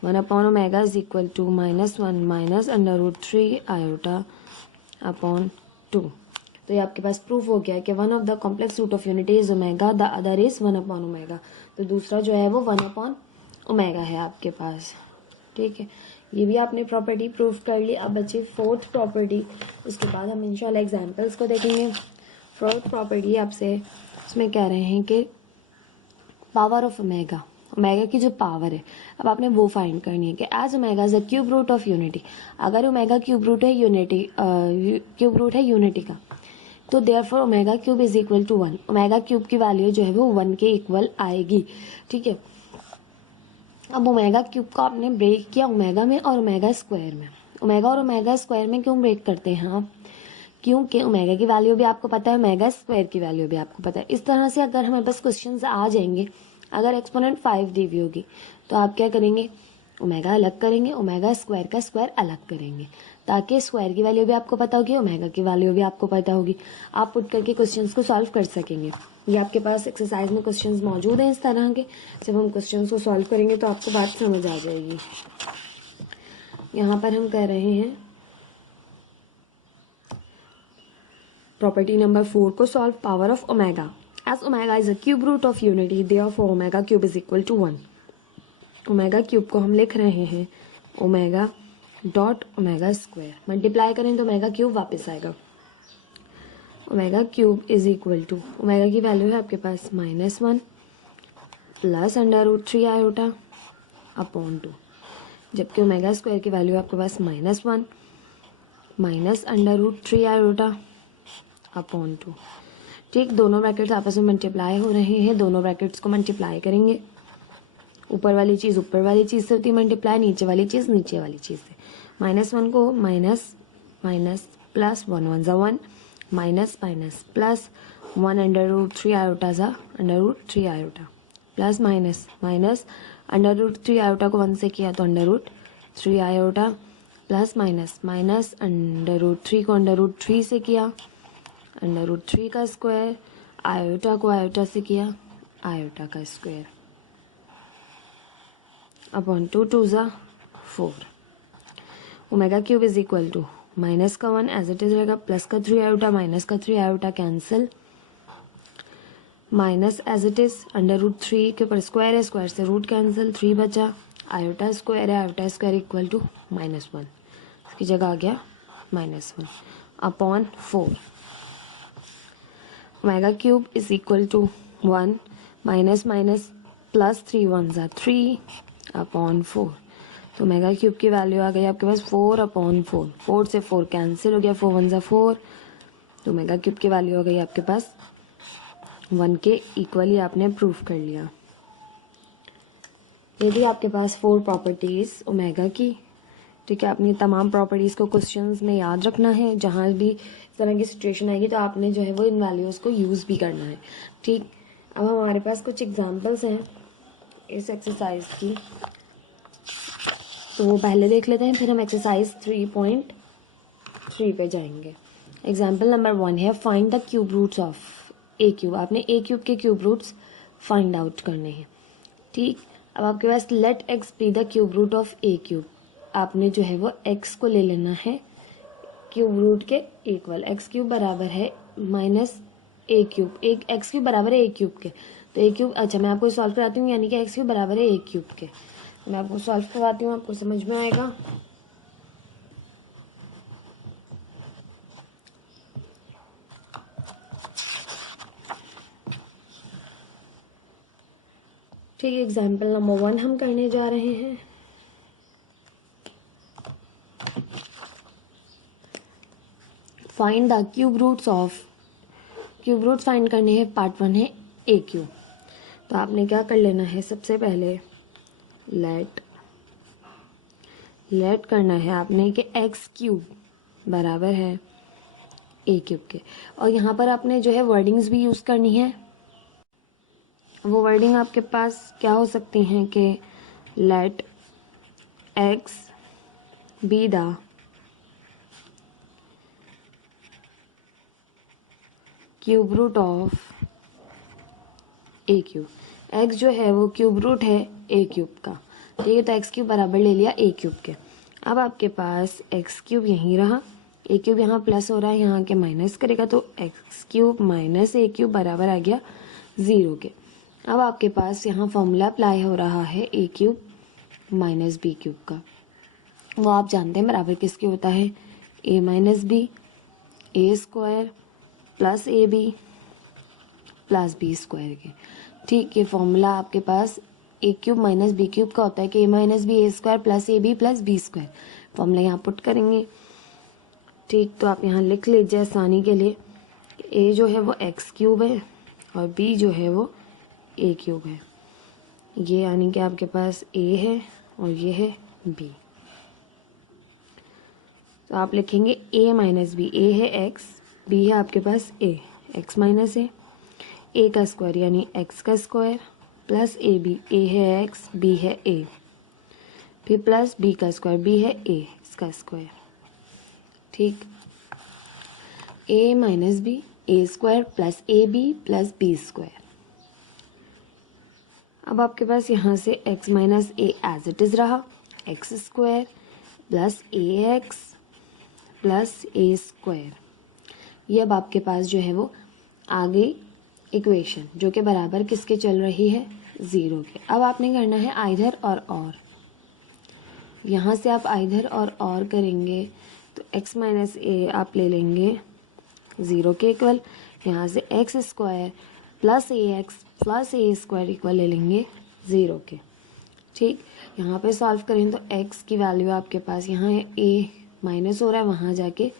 1/ओमेगा is equal to -1 minus √3 iota upon 2। तो ये आपके पास प्रूफ हो गया कि one of the complex root of unity is omega, the other is 1/ओमेगा। तो दूसरा जो है वो 1/ओमेगा है आपके पास। ठीक है, ये भी आपने प्रॉपर्टी प्रूफ कर ली। अब बची फोर्थ प्रॉपर्टी, उसके बाद हम इंशाल्लाह एग्जांपल्स को देखेंगे। फोर्थ प्रॉपर्टी आपसे उसमें कह रहे हैं कि पावर ऑफ ओमेगा, ओमेगा की जो पावर है अब आपने वो फाइंड करनी है कि as omega is the cube root of unity, अगर ओमेगा क्यूब रूट है यूनिटी का, तो therefore omega cube is equal to 1, omega cube की वैल्यू जो है वो 1 के इक्वल आएगी। ठीक है, अब ओमेगा क्यूब को आपने ब्रेक किया ओमेगा में और ओमेगा स्क्वायर में। ओमेगा और ओमेगा स्क्वायर में क्यों ब्रेक करते हैं आप? क्योंकि ओमेगा की वैल्यू भी आपको पता है, ओमेगा स्क्वायर की वैल्यू भी आपको पता है। इस तरह से अगर हमारे पास क्वेश्चन आ जाएंगे, अगर एक्सपोनेंट 5 दी हुई होगी तो आप क्या करेंगे, ओमेगा अलग करेंगे, ओमेगा स्क्वायर का स्क्वायर अलग करेंगे, ताकि स्क्वायर की वैल्यू भी आपको पता होगी, ओमेगा की वैल्यू भी आपको पता होगी, आप पुट करके क्वेश्चंस को सॉल्व कर सकेंगे। ये आपके पास एक्सरसाइज में क्वेश्चंस मौजूद हैं इस तरह के, जब हम क्वेश्चंस को सॉल्व करेंगे तो आपको बात समझ आ जाएगी। यहाँ पर हम कह रहे हैं प्रॉपर्टी नंबर 4 को solve, power of omega, as omega is a cube root of unity therefore omega cube is equal to 1। Omega cube को हम लिख रहे हैं omega dot omega square, multiply करें तो ओमेगा क्यूब वापस आएगा। Omega cube is equal to, omega की वैल्यू है आपके पास -1 प्लस √3 आयोटा अपॉन 2, जबकि ओमेगा स्क्वायर की वैल्यू आपके पास -1 माइनस √3 आयोटा अपॉन 2। ठीक, दोनों ब्रैकेट्स आपस में मल्टीप्लाई हो रहे हैं, दोनों ब्रैकेट्स को मल्टीप्लाई करेंगे, ऊपर वाली चीज़ ऊपर वाली चीज़ से होती है मल्टीप्लाई, नीचे वाली चीज़ नीचे वाली चीज़ से। -1 को माइनस माइनस प्लस 1 1 ज़ा 1 माइनस माइनस प्लस 1 √3 आयोटा ज़ा √3 iota plus minus minus √3 iota को 1 से किया तो √3 आयोटा प्लस माइनस माइनस √3 को √3 से किया √3 का स्क्वायर, आयोटा को आयोटा से किया आयोटा का स्क्वायर अपॉन 2 2 ज़ा 4। Omega cube is equal to minus का 1 एज इट इज रहेगा, प्लस का 3 आयोटा माइनस का 3 iota cancel, minus as it is √3 के ऊपर स्क्वायर है, स्क्वायर से रूट कैंसिल, 3 बचा, आयोटा स्क्वायर है, आयोटा स्क्वायर इक्वल टू -1, इसकी जगह आ गया -1 upon 4। Omega cube is equal to 1 minus minus plus 3 1 ज़ा 3 अपॉन 4, तो ओमेगा क्यूब की वैल्यू आ गई आपके पास 4 अपॉन 4, 4 से 4 कैंसिल हो गया, 4 1 ज़ा 4, तो ओमेगा क्यूब की वैल्यू आ गई आपके पास 1 के इक्वली, आपने प्रूफ कर लिया। ये भी आपके पास 4 प्रॉपर्टीज ओमेगा की। ठीक है, आपने तमाम प्रॉपर्टीज को क्वेश्चंस में याद रखना है, जहाँ भी इस तरह की सिचुएशन आएगी तो आपने जो है वो इन वैल्यूज़ को यूज़ भी करना है। ठीक, अब हमारे पास कुछ एग्जांपल्स हैं इस एक्सरसाइज की, तो वो पहले देख लेते हैं, फिर हम एक्सरसाइज 3.3 पे जाएंगे। एग्जाम्पल नंबर 1 है find the cube roots of a cube. आपने ए क्यूब के क्यूब रूट्स फाइंड आउट करने हैं। ठीक, अब आपके पास let x be the cube root of a cube, आपने जो है वो एक्स को ले लेना है क्यूब रूट के इक्वल। एक्स क्यूब बराबर है ए क्यूब, एक एक्स क्यूब बराबर है ए क्यूब के। तो ए क्यूब, अच्छा मैं आपको सॉल्व कराती हूँ, यानी कि एक्स क्यूब बराबर है ए क्यूब के। मैं आपको सॉल्व करवाती हूँ, आपको समझ में आएगा। ठीक है, एग्जाम्पल नंबर 1 हम करने जा रहे हैं। Find the cube roots of, cube roots find करने हैं, पार्ट 1 है ए क्यूब। तो आपने क्या कर लेना है, सबसे पहले लेट करना है आपने कि एक्स क्यूब बराबर है ए क्यूब के। और यहाँ पर आपने जो है वर्डिंग्स भी यूज़ करनी है। वो वर्डिंग आपके पास क्या हो सकती हैं कि let x be the cube root of a cube. X जो है वो क्यूब रूट है ए क्यूब का। ठीक है, तो एक्स क्यूब बराबर ले लिया ए क्यूब के। अब आपके पास एक्स क्यूब यहीं रहा, ए क्यूब यहाँ प्लस हो रहा है, यहाँ के माइनस करेगा, तो एक्स क्यूब माइनस ए क्यूब बराबर आ गया 0 के। अब आपके पास यहाँ फॉर्मूला अप्लाई हो रहा है a cube minus b cube का। वो आप जानते हैं बराबर किसके होता है, a minus b, a square plus a b plus b square के। ठीक, ये फॉर्मूला आपके पास a cube minus b cube का होता है कि a minus b a square plus a b plus b square. Formula यहाँ पुट करेंगे। ठीक, तो आप यहाँ लिख लीजिए आसानी के लिए, ए जो है वो एक्स क्यूब है और बी जो है वो ए क्यूब है। ये यानी कि आपके पास ए है और ये है बी। तो आप लिखेंगे ए माइनस बी, ए है एक्स, बी है आपके पास ए, एक्स माइनस ए का स्क्वायर यानी एक्स का square plus a b, a है एक्स, बी है ए, फिर प्लस बी का स्क्वायर, बी है ए, इसका स्क्वायर। ठीक, a minus b, a square plus a b plus b square. अब आपके पास यहाँ से x minus a as it is रहा, x square plus a x plus a square. ये अब आपके पास जो है वो आगे इक्वेशन जो कि बराबर किसके चल रही है, 0 के। अब आपने करना है आइधर और यहाँ से आप आइधर और करेंगे तो x माइनस ए आप ले लेंगे 0 के इक्वल, यहाँ से x square plus a x plus a square equal ले लेंगे 0 के। ठीक, यहाँ पे सॉल्व करें तो x की वैल्यू आपके पास यहाँ है, a माइनस हो रहा है, वहाँ जाके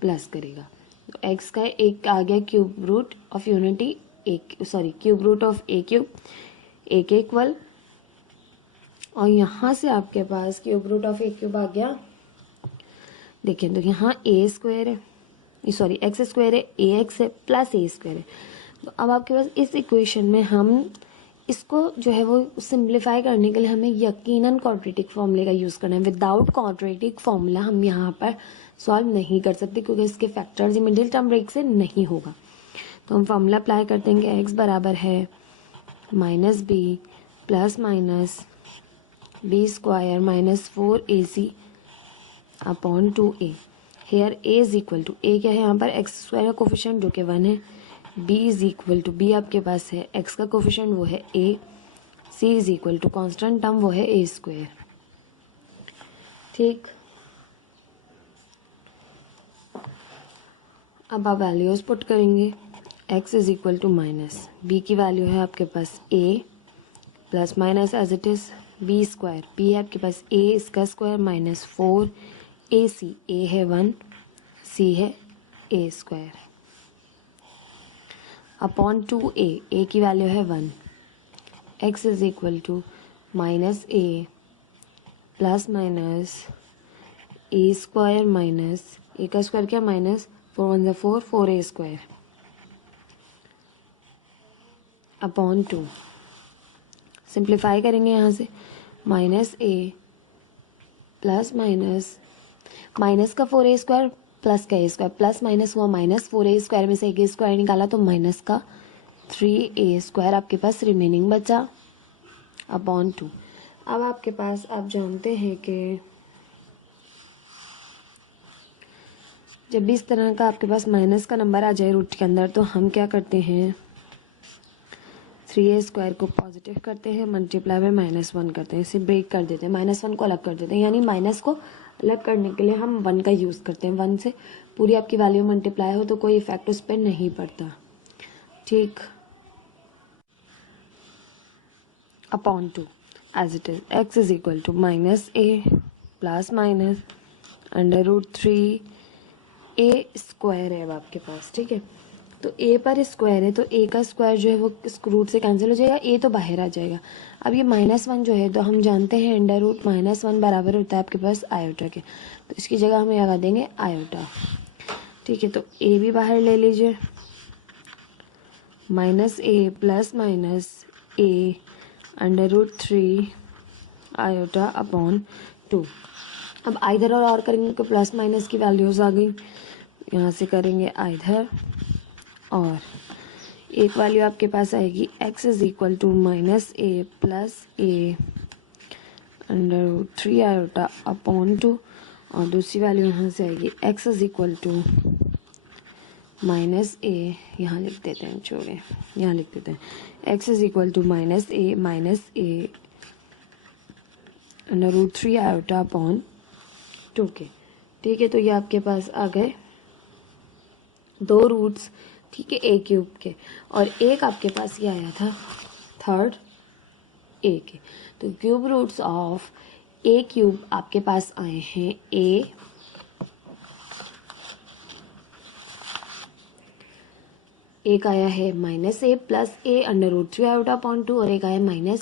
प्लस करेगा, तो x का एक आ गया cube root of unity, cube root of a cube, a के इक्वल। और यहाँ से आपके पास cube root of a cube आ गया। देखिए तो यहाँ ए स्क्वायर है, एक्स स्क्वायर है, ए एक्स है प्लस ए स्क्वायर है। तो अब आपके पास इस इक्वेशन में हम इसको जो है वो सिंप्लीफाई करने के लिए हमें यकीनन क्वाड्रेटिक फॉर्मूले का यूज़ करना है। विदाउट क्वाड्रेटिक फॉर्मूला हम यहाँ पर सॉल्व नहीं कर सकते, क्योंकि इसके फैक्टर्स मिडिल टर्म ब्रेक से नहीं होगा। तो हम फॉर्मूला अप्लाई कर देंगे, एक्स बराबर है minus b plus minus b square minus 4ac upon 2a। Here a is equal to, a क्या है यहाँ पर, एक्स स्क्वायर का कोफिशिएंट जो कि 1 है, b is equal to, b आपके पास है x का कोफिशिएंट वो है a, c is equal to constant term वो है a स्क्वायर। ठीक, अब आप वैल्यूज पुट करेंगे, x is equal to minus b की वैल्यू है आपके पास a plus minus as it is b square, b है आपके पास a इसका स्क्वायर माइनस 4ac, a है 1, c है a स्क्वायर अपॉन 2a की वैल्यू है 1, x is equal to minus a plus minus a square minus a का square क्या, minus 4 1 4, 4a square upon 2। Simplify करेंगे यहाँ से, माइनस a प्लस माइनस का 4a स्क्वायर प्लस का a स्क्वायर, प्लस माइनस हुआ माइनस, 4a स्क्वायर में से एक स्क्वायर निकाला तो माइनस का 3a स्क्वायर आपके पास रिमेनिंग बचा अपॉन 2। अब आपके पास आप जानते हैं कि जब भी इस तरह का आपके पास माइनस का नंबर आ जाए रूट के अंदर तो हम क्या करते हैं, 3a² को पॉजिटिव करते हैं, मल्टीप्लाई बाय -1 करते हैं, इसे ब्रेक कर देते हैं, -1 को अलग कर देते हैं, यानी माइनस को अलग करने के लिए हम 1 का यूज़ करते हैं। 1 से पूरी आपकी वैल्यू मल्टीप्लाई हो तो कोई इफेक्ट उस पर नहीं पड़ता, ठीक। Upon 2 as it is x is equal to -a plus minus √3a² है अब आपके पास, ठीक है। तो a पर स्क्वायर है तो a का स्क्वायर जो है वो इस रूट से कैंसिल हो जाएगा, a तो बाहर आ जाएगा। अब ये -1 जो है तो हम जानते हैं √-1 बराबर होता है आपके पास आयोटा के, तो इसकी जगह हम लगा देंगे आयोटा, ठीक है। तो a भी बाहर ले लीजिए, -a plus minus a √3 iota upon 2। अब आइधर और करेंगे तो प्लस माइनस की वैल्यूज आ गई, यहाँ से करेंगे आइधर और एक वैल्यू आपके पास आएगी x is equal to -a plus a √3 iota upon 2 और दूसरी वैल्यू यहाँ से आएगी x is equal to -a, यहाँ लिख देते हैं, छोड़े यहाँ लिख देते हैं, x is equal to -a √3 iota upon 2 के, ठीक है। तो ये आपके पास आ गए 2 रूट्स, ठीक है, a³ के, और एक आपके पास ये आया था थर्ड a के। तो क्यूब रूट्स ऑफ a³ आपके पास आए हैं एक आया है -a plus a √3 iota upon 2 और एक आया -a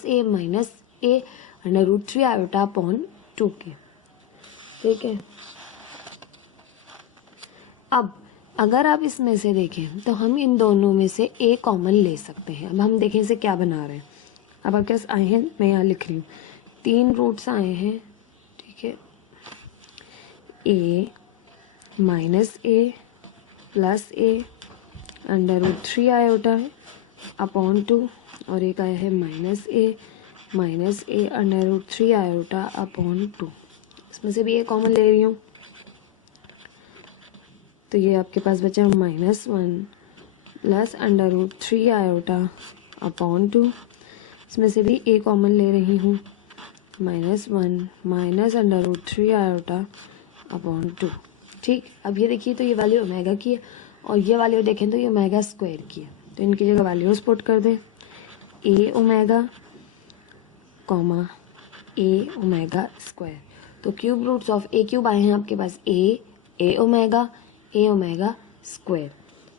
√3 आयोटा अपॉन 2 के, ठीक है। अब अगर आप इसमें से देखें तो हम इन दोनों में से a कॉमन ले सकते हैं। अब हम देखें इसे क्या बना रहे हैं। अब आपके पास आए हैं, मैं यहाँ लिख रही हूँ, 3 रूट्स आए हैं, ठीक है। a -a plus a √3 iota है अपॉन 2 और एक आया है -a √3 आयोटा अपॉन 2। इसमें से भी a कॉमन ले रही हूँ तो ये आपके पास बचा -1 प्लस √3 आयोटा अपॉन 2। इसमें से भी a कॉमन ले रही हूँ, -1 √3 आयोटा अपॉन 2, ठीक। अब ये देखिए तो ये वैल्यू ओमेगा की है और ये वैल्यू देखें तो ये ओमेगा स्क्वायर की है, तो इनकी जगह वैल्यूज पुट कर दें, a omega comma a omega square. तो क्यूब रूट्स ऑफ a³ आए हैं आपके पास a ओमेगा स्क्वायर।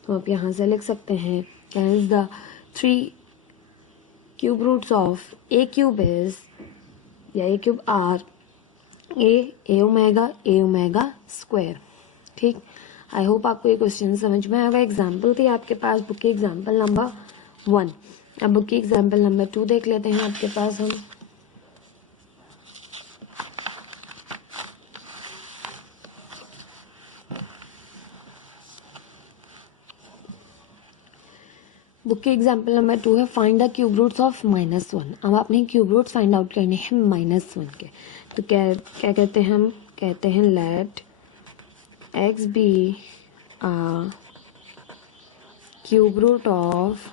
तो आप यहाँ से लिख सकते हैं can the 3 cube roots of a³ is या a³ are a omega square, ठीक। आई होप आपको ये क्वेश्चन समझ में आएगा। एग्जाम्पल थी आपके पास बुक की एग्जाम्पल नंबर 1। अब बुक की एग्जाम्पल नंबर 2 देख लेते हैं आपके पास हम। बुक की एग्जाम्पल नंबर 2 है find the cube roots of -1। अब आपने क्यूब रूट्स फाइंड आउट करने हैं -1 के, तो क्या कहते हैं, हम कहते हैं let x be cube root of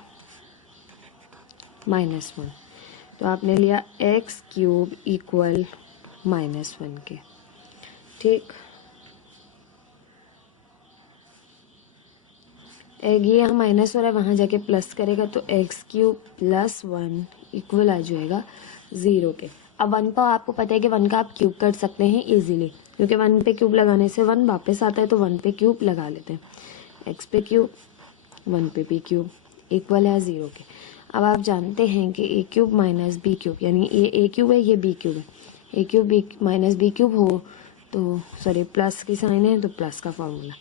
-1। तो आपने लिया x³ इक्वल -1 के, ठीक। ये यहाँ माइनस हो रहा है, वहाँ जाके प्लस करेगा तो x³ प्लस 1 इक्वल आ जाएगा 0 के। अब 1 पर आपको पता है कि 1 का आप क्यूब कर सकते हैं इजीली, क्योंकि 1 पे क्यूब लगाने से 1 वापस आता है, तो 1 पे क्यूब लगा लेते हैं। x पे क्यूब 1 पे b क्यूब इक्वल है 0 के। अब आप जानते हैं कि a³ माइनस b³ यानी ये a³ है, ये b³ है। a³ माइनस b³ हो तो सॉरी प्लस की साइन है तो प्लस का फॉर्मूला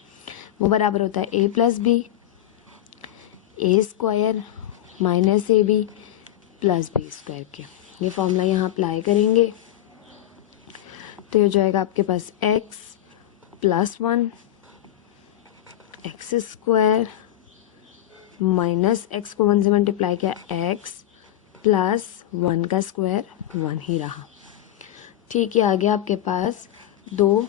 वो बराबर होता है a plus b a² minus ab plus b² के। ये फॉर्मूला यहाँ अप्लाई करेंगे तो ये हो जाएगा आपके पास x plus 1 x² minus x को 1 से मल्टीप्लाई किया x प्लस 1 का स्क्वायर 1 ही रहा, ठीक है। आ गया आपके पास 2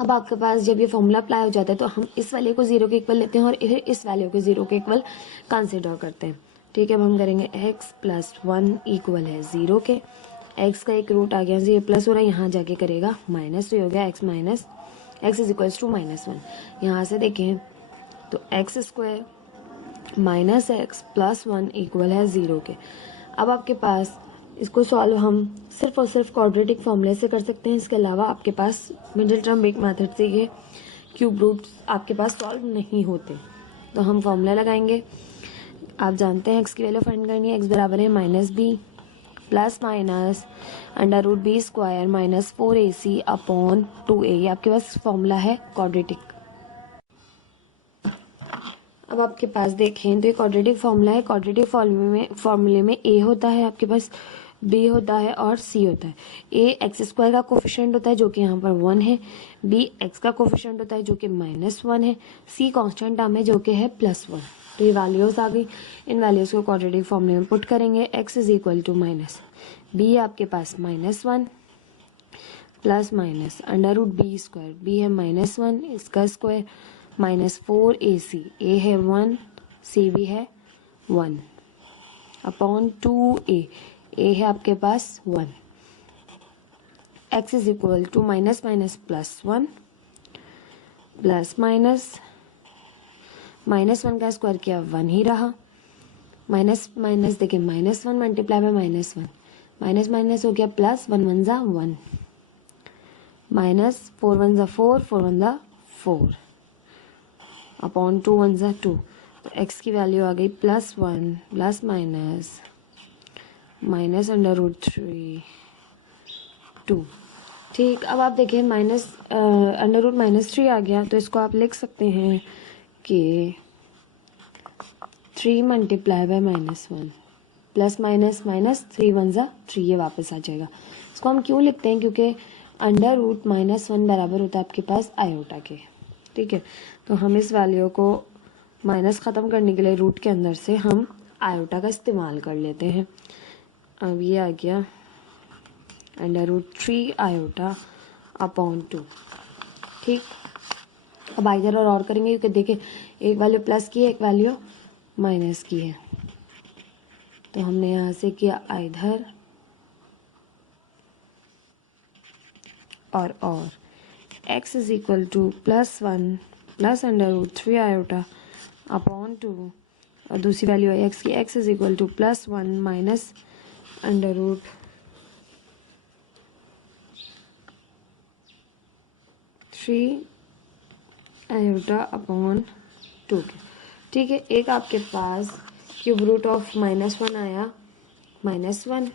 अब आपके पास जब ये फॉर्मूला अप्लाई हो जाता है तो हम इस वैल्यू को 0 के इक्वल लेते हैं और फिर इस वैल्यू को 0 के इक्वल कंसिडर करते हैं। ठीक है, अब हम करेंगे x प्लस 1 इक्वल है 0 के। x का एक रूट आ गया, ये प्लस हो रहा है, यहाँ जाके करेगा माइनस, तो ये हो गया x minus x is equals to -1। यहाँ से देखें तो x square minus x plus 1 equal है 0 के। अब आपके पास इसको सॉल्व हम सिर्फ और सिर्फ क्वाड्रेटिक फॉर्मूले से कर सकते हैं। इसके अलावा आपके पास मिडिल टर्म बिग मेथड से ये क्यूब रूट्स आपके पास सॉल्व नहीं होते। तो हम फॉर्मूला लगाएंगे। आप जानते हैं एक्स की वैल्यू फाइंड करनी है। एक्स बराबर है -b plus minus under root b square minus 4ac upon 2a। ये आपके पास फॉर्मूला है क्वाड्रेटिक। अब आपके पास देखें तो ये क्वाड्रेटिक फॉर्मूला है। क्वाड्रेटिक फॉर्मूले में a होता है, आपके पास b होता है और c होता है। a एक्स स्क्वायर का कोफिशिएंट होता है जो कि यहाँ पर 1 है, b x का कोफिशिएंट होता है जो कि -1 है, c कांस्टेंट टर्म है जो कि है +1। तो ये वैल्यूज आ गई। इन वैल्यूज को क्वाड्रेटिक फॉर्मूले में पुट करेंगे। x is equal to minus b आपके पास -1 plus minus under root b square, b है -1 इसका स्क्वायर माइनस 4ac, a है 1 c भी है 1 अपॉन 2a, a है आपके पास 1। x is equal to minus minus +1 plus minus 1 का स्क्वायर किया 1 ही रहा, माइनस माइनस देखिए -1 मल्टीप्लाई बाय -1, माइनस माइनस हो गया प्लस, 1 1 जा 1 माइनस 4 1 जा 4 4 1 जा 4 अपॉन 2 1 जा 2। तो x की वैल्यू आ गई +1 प्लस माइनस अंडर रूट 3 2। ठीक, अब आप देखिए माइनस अंडर रूट -3 आ गया, तो इसको आप लिख सकते हैं कि 3 मल्टीप्लाई बाय -1 प्लस माइनस 3 1 जा 3, ये वापस आ जाएगा। इसको हम क्यों लिखते हैं, क्योंकि अंडर रूट -1 बराबर होता है आपके पास आयोटा के। ठीक है, तो हम इस वैल्यू को माइनस ख़त्म करने के लिए रूट के अंदर से हम आयोटा का इस्तेमाल कर लेते हैं। अब ये आ गया अंडर रूट 3 आयोटा अपॉन 2। ठीक, अब इधर और करेंगे क्योंकि देखिए एक वैल्यू प्लस की है, एक वैल्यू माइनस की है। तो हमने यहाँ से किया इधर और x is equal to +1 plus under root 3 iota upon 2, और दूसरी वैल्यू है x की, x is equal to +1 minus under root 3 iota upon 2 के। ठीक है, एक आपके पास क्यूब रूट ऑफ -1 आया -1,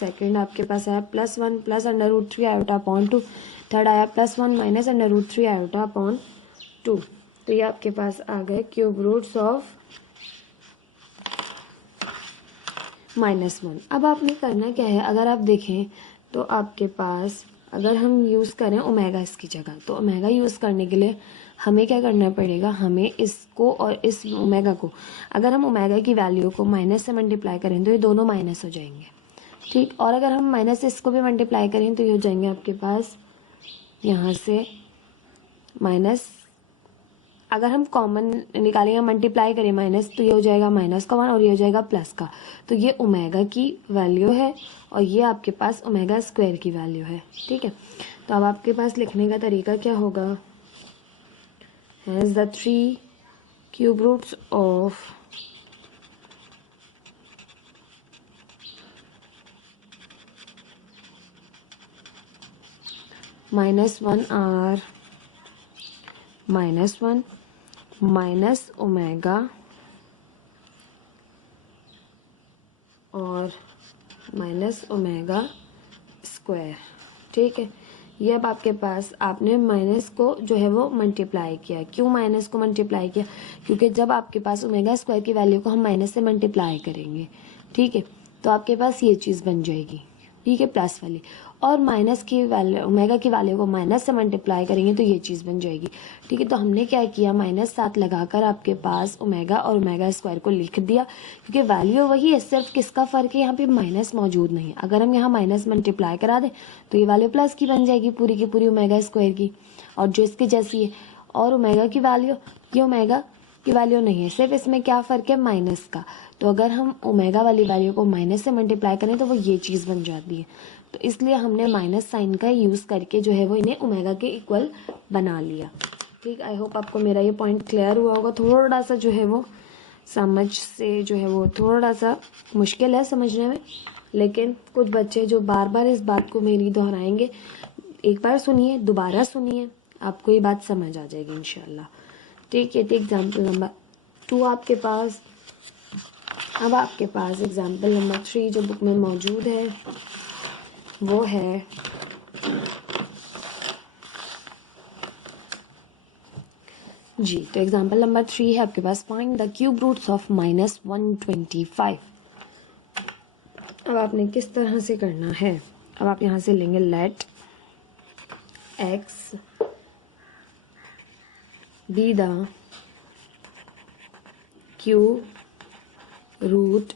सेकंड आपके पास आया +1 plus under root 3 iota upon 2, third आया +1 minus under root 3 iota upon 2। तो ये आपके पास आ गए क्यूब रूट्स ऑफ -1। अब आपने करना क्या है, अगर आप देखें तो आपके पास अगर हम यूज़ करें ओमेगा इसकी जगह, तो ओमेगा यूज़ करने के लिए हमें क्या करना पड़ेगा, हमें इसको और इस ओमेगा को, अगर हम ओमेगा की वैल्यू को माइनस से मल्टीप्लाई करें तो ये दोनों माइनस हो जाएंगे। ठीक, और अगर हम माइनस से इसको भी मल्टीप्लाई करें तो ये हो जाएंगे आपके पास यहाँ से माइनस, अगर हम कॉमन निकालेंगे मल्टीप्लाई करें माइनस, तो ये हो जाएगा माइनस का 1 और ये हो जाएगा प्लस का। तो ये ओमेगा की वैल्यू है और ये आपके पास ओमेगा स्क्वायर की वैल्यू है। ठीक है, तो अब आपके पास लिखने का तरीका क्या होगा, hence the 3 cube roots of -1 are -1 minus omega और माइनस ओमेगा स्क्वायर। ठीक है, ये अब आपके पास आपने माइनस को जो है वो मल्टीप्लाई किया। क्यों माइनस को मल्टीप्लाई किया, क्योंकि जब आपके पास ओमेगा स्क्वायर की वैल्यू को हम माइनस से मल्टीप्लाई करेंगे, ठीक है, तो आपके पास ये चीज़ बन जाएगी। ठीक है, प्लस वाली, और माइनस की वैल्यू ओमेगा की वैल्यू को माइनस से मल्टीप्लाई करेंगे तो ये चीज़ बन जाएगी। ठीक है, तो हमने क्या किया, -7 लगाकर आपके पास ओमेगा और ओमेगा स्क्वायर को लिख दिया, क्योंकि वैल्यू वही है, सिर्फ किसका फ़र्क है, यहाँ पे माइनस मौजूद नहीं है। अगर हम यहाँ माइनस मल्टीप्लाई करा दें तो ये वैल्यू प्लस की बन जाएगी पूरी की पूरी ओमेगा स्क्वायर की। और जो इसकी जैसी है। और ओमेगा की वैल्यू, ये ओमेगा की वैल्यू नहीं है, सिर्फ इसमें क्या फ़र्क है, माइनस का। तो अगर हम ओमेगा वाली वैल्यू को माइनस से मल्टीप्लाई करें तो वो ये चीज़ बन जाती है। तो इसलिए हमने माइनस साइन का यूज़ करके जो है वो इन्हें ओमेगा के इक्वल बना लिया। ठीक, आई होप आपको मेरा ये पॉइंट क्लियर हुआ होगा। थोड़ा सा जो है वो समझ से जो है वो थोड़ा सा मुश्किल है समझने में, लेकिन कुछ बच्चे जो बार बार इस बात को मेरी दोहराएंगे, एक बार सुनिए, दोबारा सुनिए, आपको ये बात समझ आ जाएगी इंशाल्लाह। ठीक है, एग्जाम्पल नंबर 2 आपके पास। अब आपके पास एग्जाम्पल नंबर 3 जो बुक में मौजूद है वो है जी। तो एग्जाम्पल नंबर 3 है आपके पास, find the cube roots of -125। अब आपने किस तरह से करना है, अब आप यहाँ से लेंगे let x be the cube root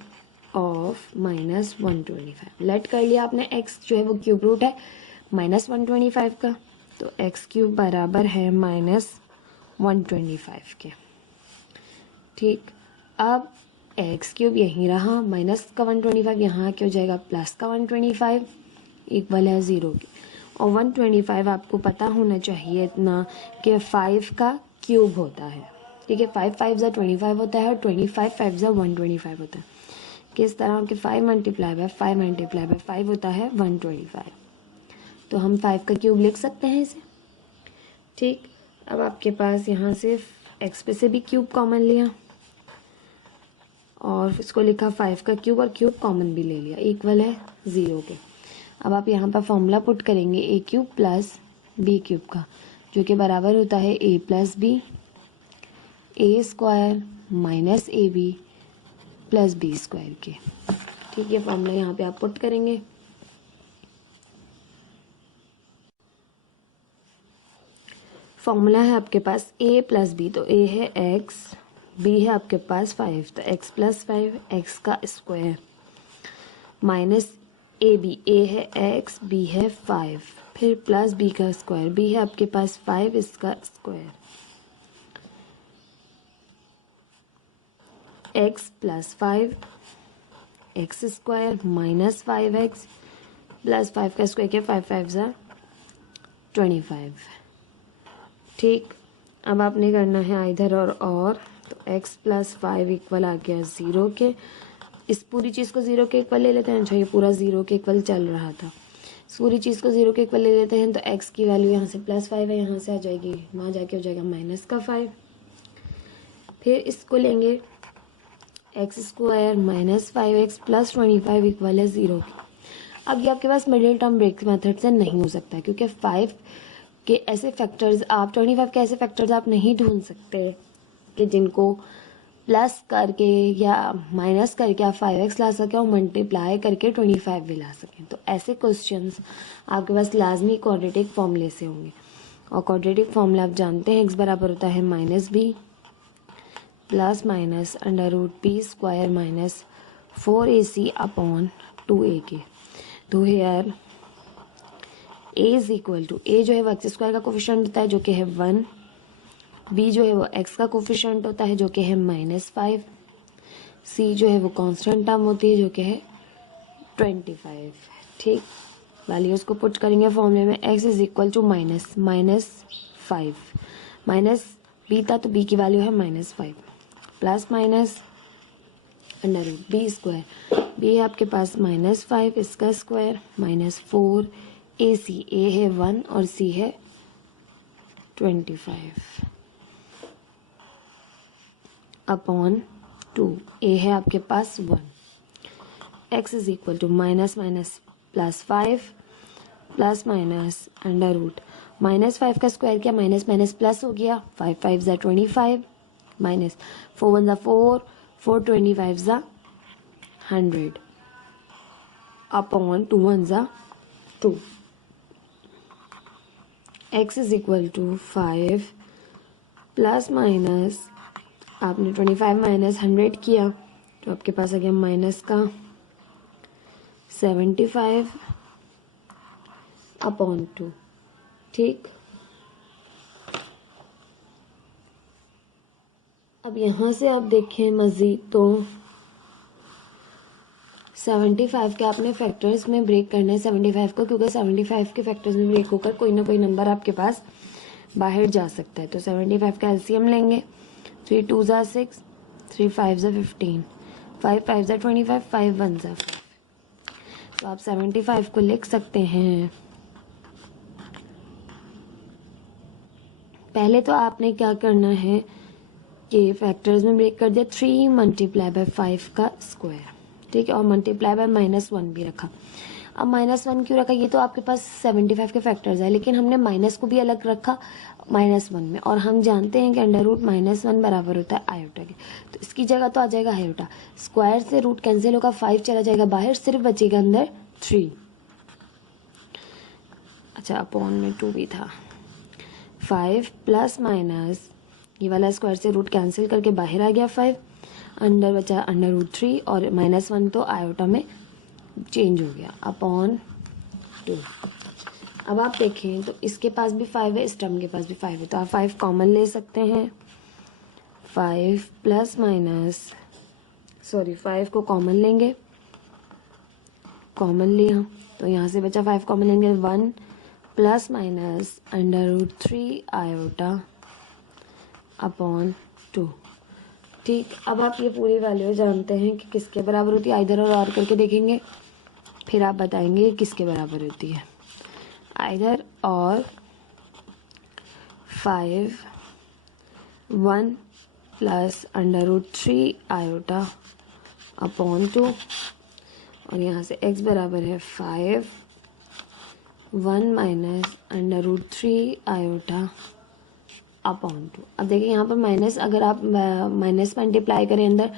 of -125। Let कर लिया आपने, x जो है वो क्यूब रूट है -125 का, तो x क्यूब बराबर है -125 के। ठीक, अब एक्स क्यूब यहीं रहा, माइनस का 125 यहाँ क्या हो जाएगा, प्लस का 125 इक्वल है 0 के। और 125 आपको पता होना चाहिए इतना कि 5 का क्यूब होता है। ठीक है, 5 5 ज़ा 25 होता है और 25 5 ज़ा 125 होता है। किस तरह के 5 मल्टीप्लाई बाय 5 मल्टीप्लाई बाय 5 होता है 125। तो हम 5 का क्यूब लिख सकते हैं इसे। ठीक, अब आपके पास यहाँ से एक्स पे से भी क्यूब कॉमन लिया और इसको लिखा 5 का क्यूब और क्यूब कॉमन भी ले लिया, इक्वल है 0 के। अब आप यहाँ पर फॉर्मूला पुट करेंगे a cube plus b cube का, जो कि बराबर होता है a plus b, a square minus a b plus b square के। ठीक है, फॉर्मूला यहाँ पे आप पुट करेंगे। फॉर्मूला है आपके पास ए प्लस बी, तो ए है एक्स, बी है आपके पास 5, तो एक्स प्लस 5 एक्स का square minus a b, a है एक्स, बी है 5, फिर प्लस बी का स्क्वायर, बी है आपके पास 5 इसका square, x plus 5 x square minus 5x plus 5 का स्क्वायर किया, 5 5 ज़ा 25। ठीक, अब आपने करना है इधर और तो x प्लस 5 इक्वल आ गया 0 के। इस पूरी चीज़ को 0 के इक्वल ले लेते हैं। अच्छा, ये पूरा 0 के इक्वल चल रहा था, इस पूरी चीज़ को 0 के इक्वल ले लेते हैं, तो x की वैल्यू यहाँ से प्लस 5 है, यहाँ से आ जाएगी, वहाँ जाके हो जाएगा माइनस का 5। फिर इसको लेंगे x square minus 5x plus 25 equal है 0 के। अब ये आपके पास मिडिल टर्म ब्रेक मेथड से नहीं हो सकता, क्योंकि 5 के ऐसे फैक्टर्स आप 25 के ऐसे फैक्टर्स आप नहीं ढूंढ सकते कि जिनको प्लस करके या माइनस करके आप 5x ला सकें और मल्टीप्लाई करके 25 भी ला सकें। तो ऐसे क्वेश्चंस आपके पास लाजमी क्वाड्रेटिक फॉर्मूले से होंगे, और क्वाड्रेटिक फॉर्मूला आप जानते हैं, x बराबर होता है minus b plus minus under root b square minus 4ac upon 2a के। तो here a is equal to, a जो है वो एक्स स्क्वायर का कोफिशिएंट होता है जो कि है 1, b जो है वो x का कोफिशिएंट होता है जो कि है -5, c जो है वो कांस्टेंट टर्म होती है जो कि है 25। ठीक, वैल्यूज को पुट करेंगे फॉर्मूले में, x is equal to -5 minus b था तो b की वैल्यू है -5 plus minus under root b square, b है आपके पास -5 इसका स्क्वायर माइनस 4 ac, a है 1 और c है 25 अपॉन 2, a है आपके पास 1, x is equal to minus minus plus 5 plus minus under root -5 का स्क्वायर किया, माइनस माइनस प्लस हो गया, 5 5 ज़ा 25 माइनस 4 1 ज़ा 4 4 25 ज़ा 100 अपॉन 2 1 ज़ा 2, x is equal to 5 plus minus आपने 25 माइनस 100 किया तो आपके पास आ गया माइनस का 75 अपॉन 2। ठीक, अब यहाँ से आप देखें मज़ीद तो 75 के आपने फैक्टर्स में ब्रेक करना है 75 को, क्योंकि 75 के फैक्टर्स में ब्रेक होकर कोई ना कोई नंबर आपके पास बाहर जा सकता है। तो 75 का एलसीएम लेंगे, 3 2 ज़ा 6, 3 5 ज़ा 15, 5 5 ज़ा 25, 5 1 ज़ा 5। तो आप 75 को लिख सकते हैं। पहले तो आपने क्या करना है कि फैक्टर्स में ब्रेक कर दिया, 3 मल्टीप्लाई बाय 5 का स्क्वायर, ठीक है, और मल्टीप्लाई बाय -1 भी रखा। अब -1 क्यों रखा, ये तो आपके पास 75 के फैक्टर्स है, लेकिन हमने माइनस को भी अलग रखा -1 में, और हम जानते हैं कि √-1 बराबर होता है आयोटा के, तो इसकी जगह तो आ जाएगा आयोटा। स्क्वायर से रूट कैंसिल होगा, 5 चला जाएगा बाहर, सिर्फ बचेगा अंदर 3। अच्छा, अपॉन में 2 भी था। 5 प्लस माइनस ये वाला स्क्वायर से रूट कैंसिल करके बाहर आ गया 5, अंदर बचा √3 और -1 तो आयोटा में चेंज हो गया अपॉन 2। अब आप देखें तो इसके पास भी 5 है, इस टर्म के पास भी 5 है, तो आप 5 कॉमन ले सकते हैं। 5 प्लस माइनस 5 को कॉमन लेंगे, कॉमन लिया तो यहाँ से बचा 5 कॉमन लेंगे, 1 प्लस माइनस √3 आयोटा अपॉन 2। ठीक, अब आप ये पूरी वैल्यू जानते हैं कि किसके बराबर होती है, इधर और करके देखेंगे, फिर आप बताएंगे किसके बराबर होती है। इधर और 5 1 प्लस √3 आयोटा अपॉन 2, और यहाँ से x बराबर है 5 1 माइनस √3 आयोटा अपॉन 2। अब देखिए यहाँ पर माइनस, अगर आप माइनस मल्टीप्लाई करें अंदर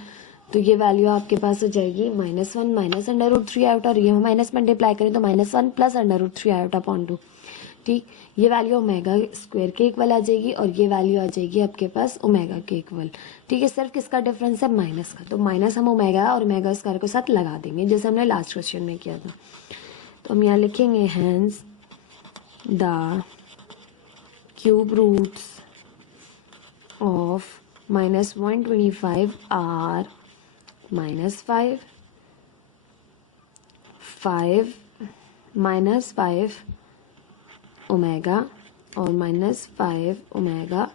तो ये वैल्यू आपके पास हो जाएगी -1 माइनस √3 आयोटा, और ये माइनस मल्टीप्लाई करें तो -1 प्लस √3 आयोटा अपॉन 2। ठीक, ये वैल्यू ओमेगा स्क्वायर के इक्वल आ जाएगी, और ये वैल्यू आ जाएगी आपके पास ओमेगा के इक्वल। ठीक है, सिर्फ किसका डिफरेंस है, माइनस का, तो माइनस हम ओमेगा और ओमेगा स्क्वायर के साथ लगा देंगे जैसे हमने लास्ट क्वेश्चन में किया था। तो हम यहाँ लिखेंगे hence the cube roots of -125 are -5, 5 -5 omega और -5 ओमेगा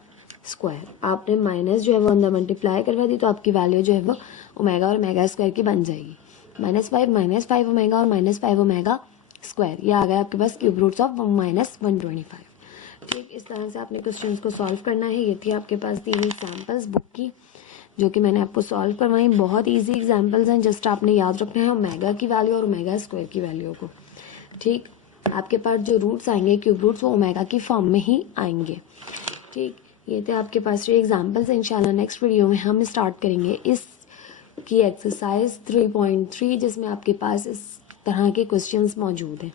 स्क्वायर। आपने माइनस जो है वो अंदर मल्टीप्लाई करवा दी, तो आपकी वैल्यू जो है वो ओमेगा और ओमेगा स्क्वायर की बन जाएगी। -5 ओमेगा और -5 ओमेगा स्क्वायर, ये आ गया आपके पास क्यूब रूट्स ऑफ -125। ठीक, इस तरह से आपने क्वेश्चंस को सॉल्व करना है। ये थी आपके पास 3 एग्जाम्पल्स बुक की जो कि मैंने आपको सॉल्व करवाई। बहुत इजी एग्जाम्पल्स हैं, जस्ट आपने याद रखना है ओमेगा की वैल्यू और ओमेगा स्क्वायर की वैल्यू को। ठीक, आपके पास जो रूट्स आएंगे क्यूब रूट्स वो ओमेगा की फॉर्म में ही आएंगे। ठीक, ये थे आपके पास 3 एग्जाम्पल्स। इंशाल्लाह नेक्स्ट वीडियो में हम स्टार्ट करेंगे इस की एक्सरसाइज 3.3 जिसमें आपके पास इस तरह के क्वेश्चंस मौजूद हैं।